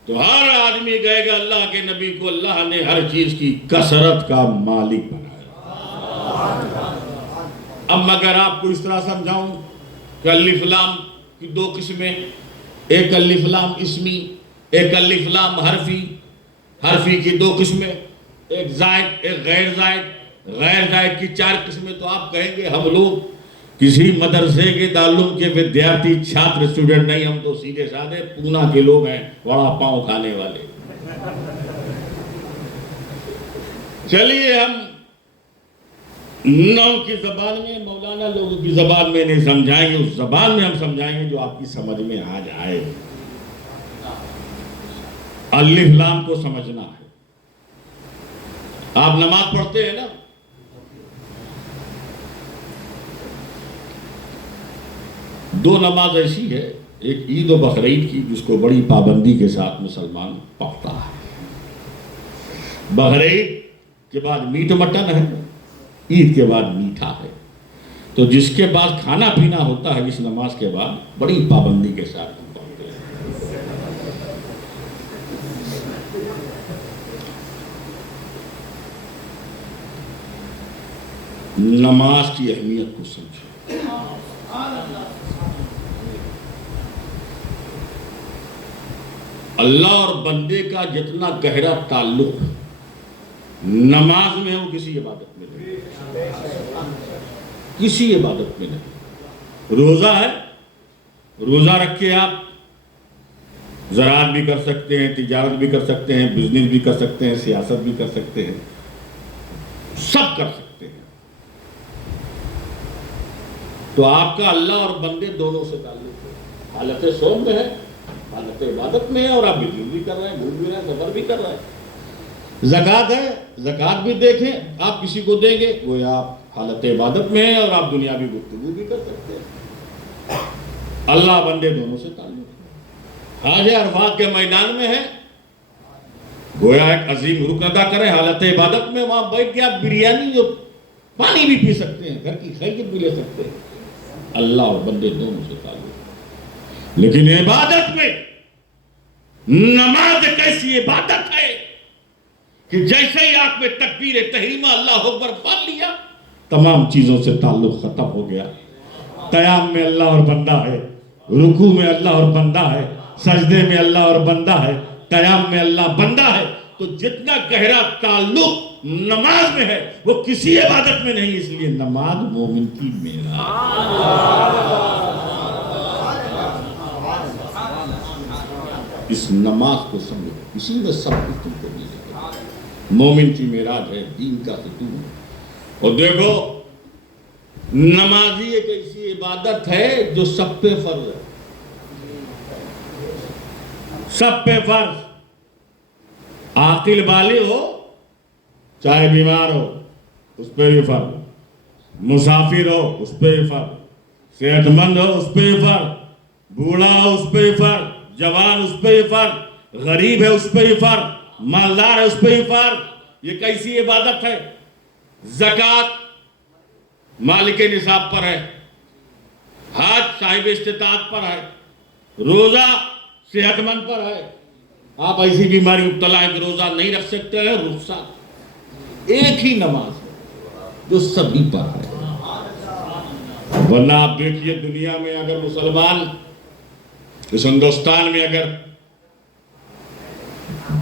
تو ہر آدمی کہے گا اللہ کے نبی کو اللہ نے ہر چیز کی کثرت کا مالک بنایا۔ اب مگر آپ کو اس طرح سمجھاؤں کہ الف لام کی 2 قسمیں، ایک الف لام اسمی، ایک الف لام حرفی۔ حرفی کی 2 قسمیں، ایک زائد ایک غیر زائد۔ غیر زائد کی 4 قسمیں۔ تو آپ کہیں گے ہم لوگ کسی مدرسے کے تعلم کے ودیارتی چھاتر اسٹوڈنٹ نہیں، ہم تو سیدھے سادے پونا کے لوگ ہیں، وڑا پاؤں کھانے والے۔ چلیے ہم نو کی زبان میں، مولانا لوگوں کی زبان میں نہیں سمجھائیں گے، اس زبان میں ہم سمجھائیں گے جو آپ کی سمجھ میں آ جائے۔ الف لام کو سمجھنا ہے۔ آپ نماز پڑھتے ہیں نا، دو نماز ایسی ہے، ایک عید و بقرعید کی جس کو بڑی پابندی کے ساتھ مسلمان پڑھتا ہے۔ بقرعید کے بعد میٹ مٹن ہے، عید کے بعد میٹھا ہے، تو جس کے بعد کھانا پینا ہوتا ہے اس نماز کے بعد بڑی پابندی کے ساتھ ہم پڑھتے ہیں۔ نماز کی اہمیت کو سمجھو۔ اللہ اور بندے کا جتنا گہرا تعلق نماز میں ہے وہ کسی عبادت میں نہیں، کسی عبادت میں نہیں۔ روزہ ہے، روزہ رکھ کے آپ زراعت بھی کر سکتے ہیں، تجارت بھی کر سکتے ہیں، بزنس بھی کر سکتے ہیں، سیاست بھی کر سکتے ہیں، سب کر سکتے ہیں۔ تو آپ کا اللہ اور بندے دونوں سے تعلق ہے، حالت صوم میں ہے، حالت عبادت میں ہے، اور آپ بزنس بھی کر رہے ہیں، بھول بھی رہے ہیں، سفر بھی کر رہے ہیں۔ زکوٰۃ ہے، زکوٰۃ بھی دیکھیں آپ کسی کو دیں گے، وہ آپ حالت عبادت میں ہیں اور آپ دنیاوی گفتگو بھی کر سکتے ہیں۔ اللہ بندے دونوں سے تعلق ہے۔ حج عرفات کے میدان میں ہے، گویا ایک عظیم رکن ادا کریں، حالت عبادت میں وہاں بیٹھ کے آپ بریانی اور پانی بھی پی سکتے ہیں، گھر کی خیریت بھی لے سکتے ہیں۔ اللہ اور بندے دونوں سے تعلق ہے۔ لیکن عبادت میں نماز ایک ایسی عبادت ہے کہ جیسے ہی آپ میں تکبیر تحریمہ اللہ اکبر پڑھ لیا، تمام چیزوں سے تعلق ختم ہو گیا۔ قیام میں اللہ اور بندہ ہے، رکوع میں اللہ اور بندہ ہے، سجدے میں اللہ اور بندہ ہے، قیام میں اللہ بندہ ہے۔ تو جتنا گہرا تعلق نماز میں ہے وہ کسی عبادت میں نہیں، اس لیے نماز مومن کی معراج۔ اس نماز کو سمجھو، اسی میں سب کچھ تم کو مل جائے گا۔ مومن کی معراج ہے، دین کا ستون۔ اور دیکھو نمازی ایک ایسی عبادت ہے جو سب پہ فرض ہے، سب پہ فرض۔ عاقل بالغ ہو چاہے بیمار ہو اس پہ بھی فرض، مسافر ہو اس پہ بھی فرض، صحت مند ہو اس پہ بھی فرض، بوڑھا ہو اس پہ بھی فرض، جوان اس پہ بھی فرض، غریب ہے اس پہ بھی فرض، مالدار ہے اس پہ بھی فرض۔ یہ کیسی عبادت ہے؟ زکوٰۃ مالک نصاب پر ہے، حج صاحب استطاعت پر ہے، روزہ صحت مند پر ہے۔ آپ ایسی بیماری مبتلا ہے کہ روزہ نہیں رکھ سکتے ہیں، رخصت۔ ایک ہی نماز ہے جو سبھی پر ہے۔ ورنہ آپ دیکھیے دنیا میں اگر مسلمان اس ہندوستان میں اگر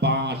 5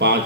5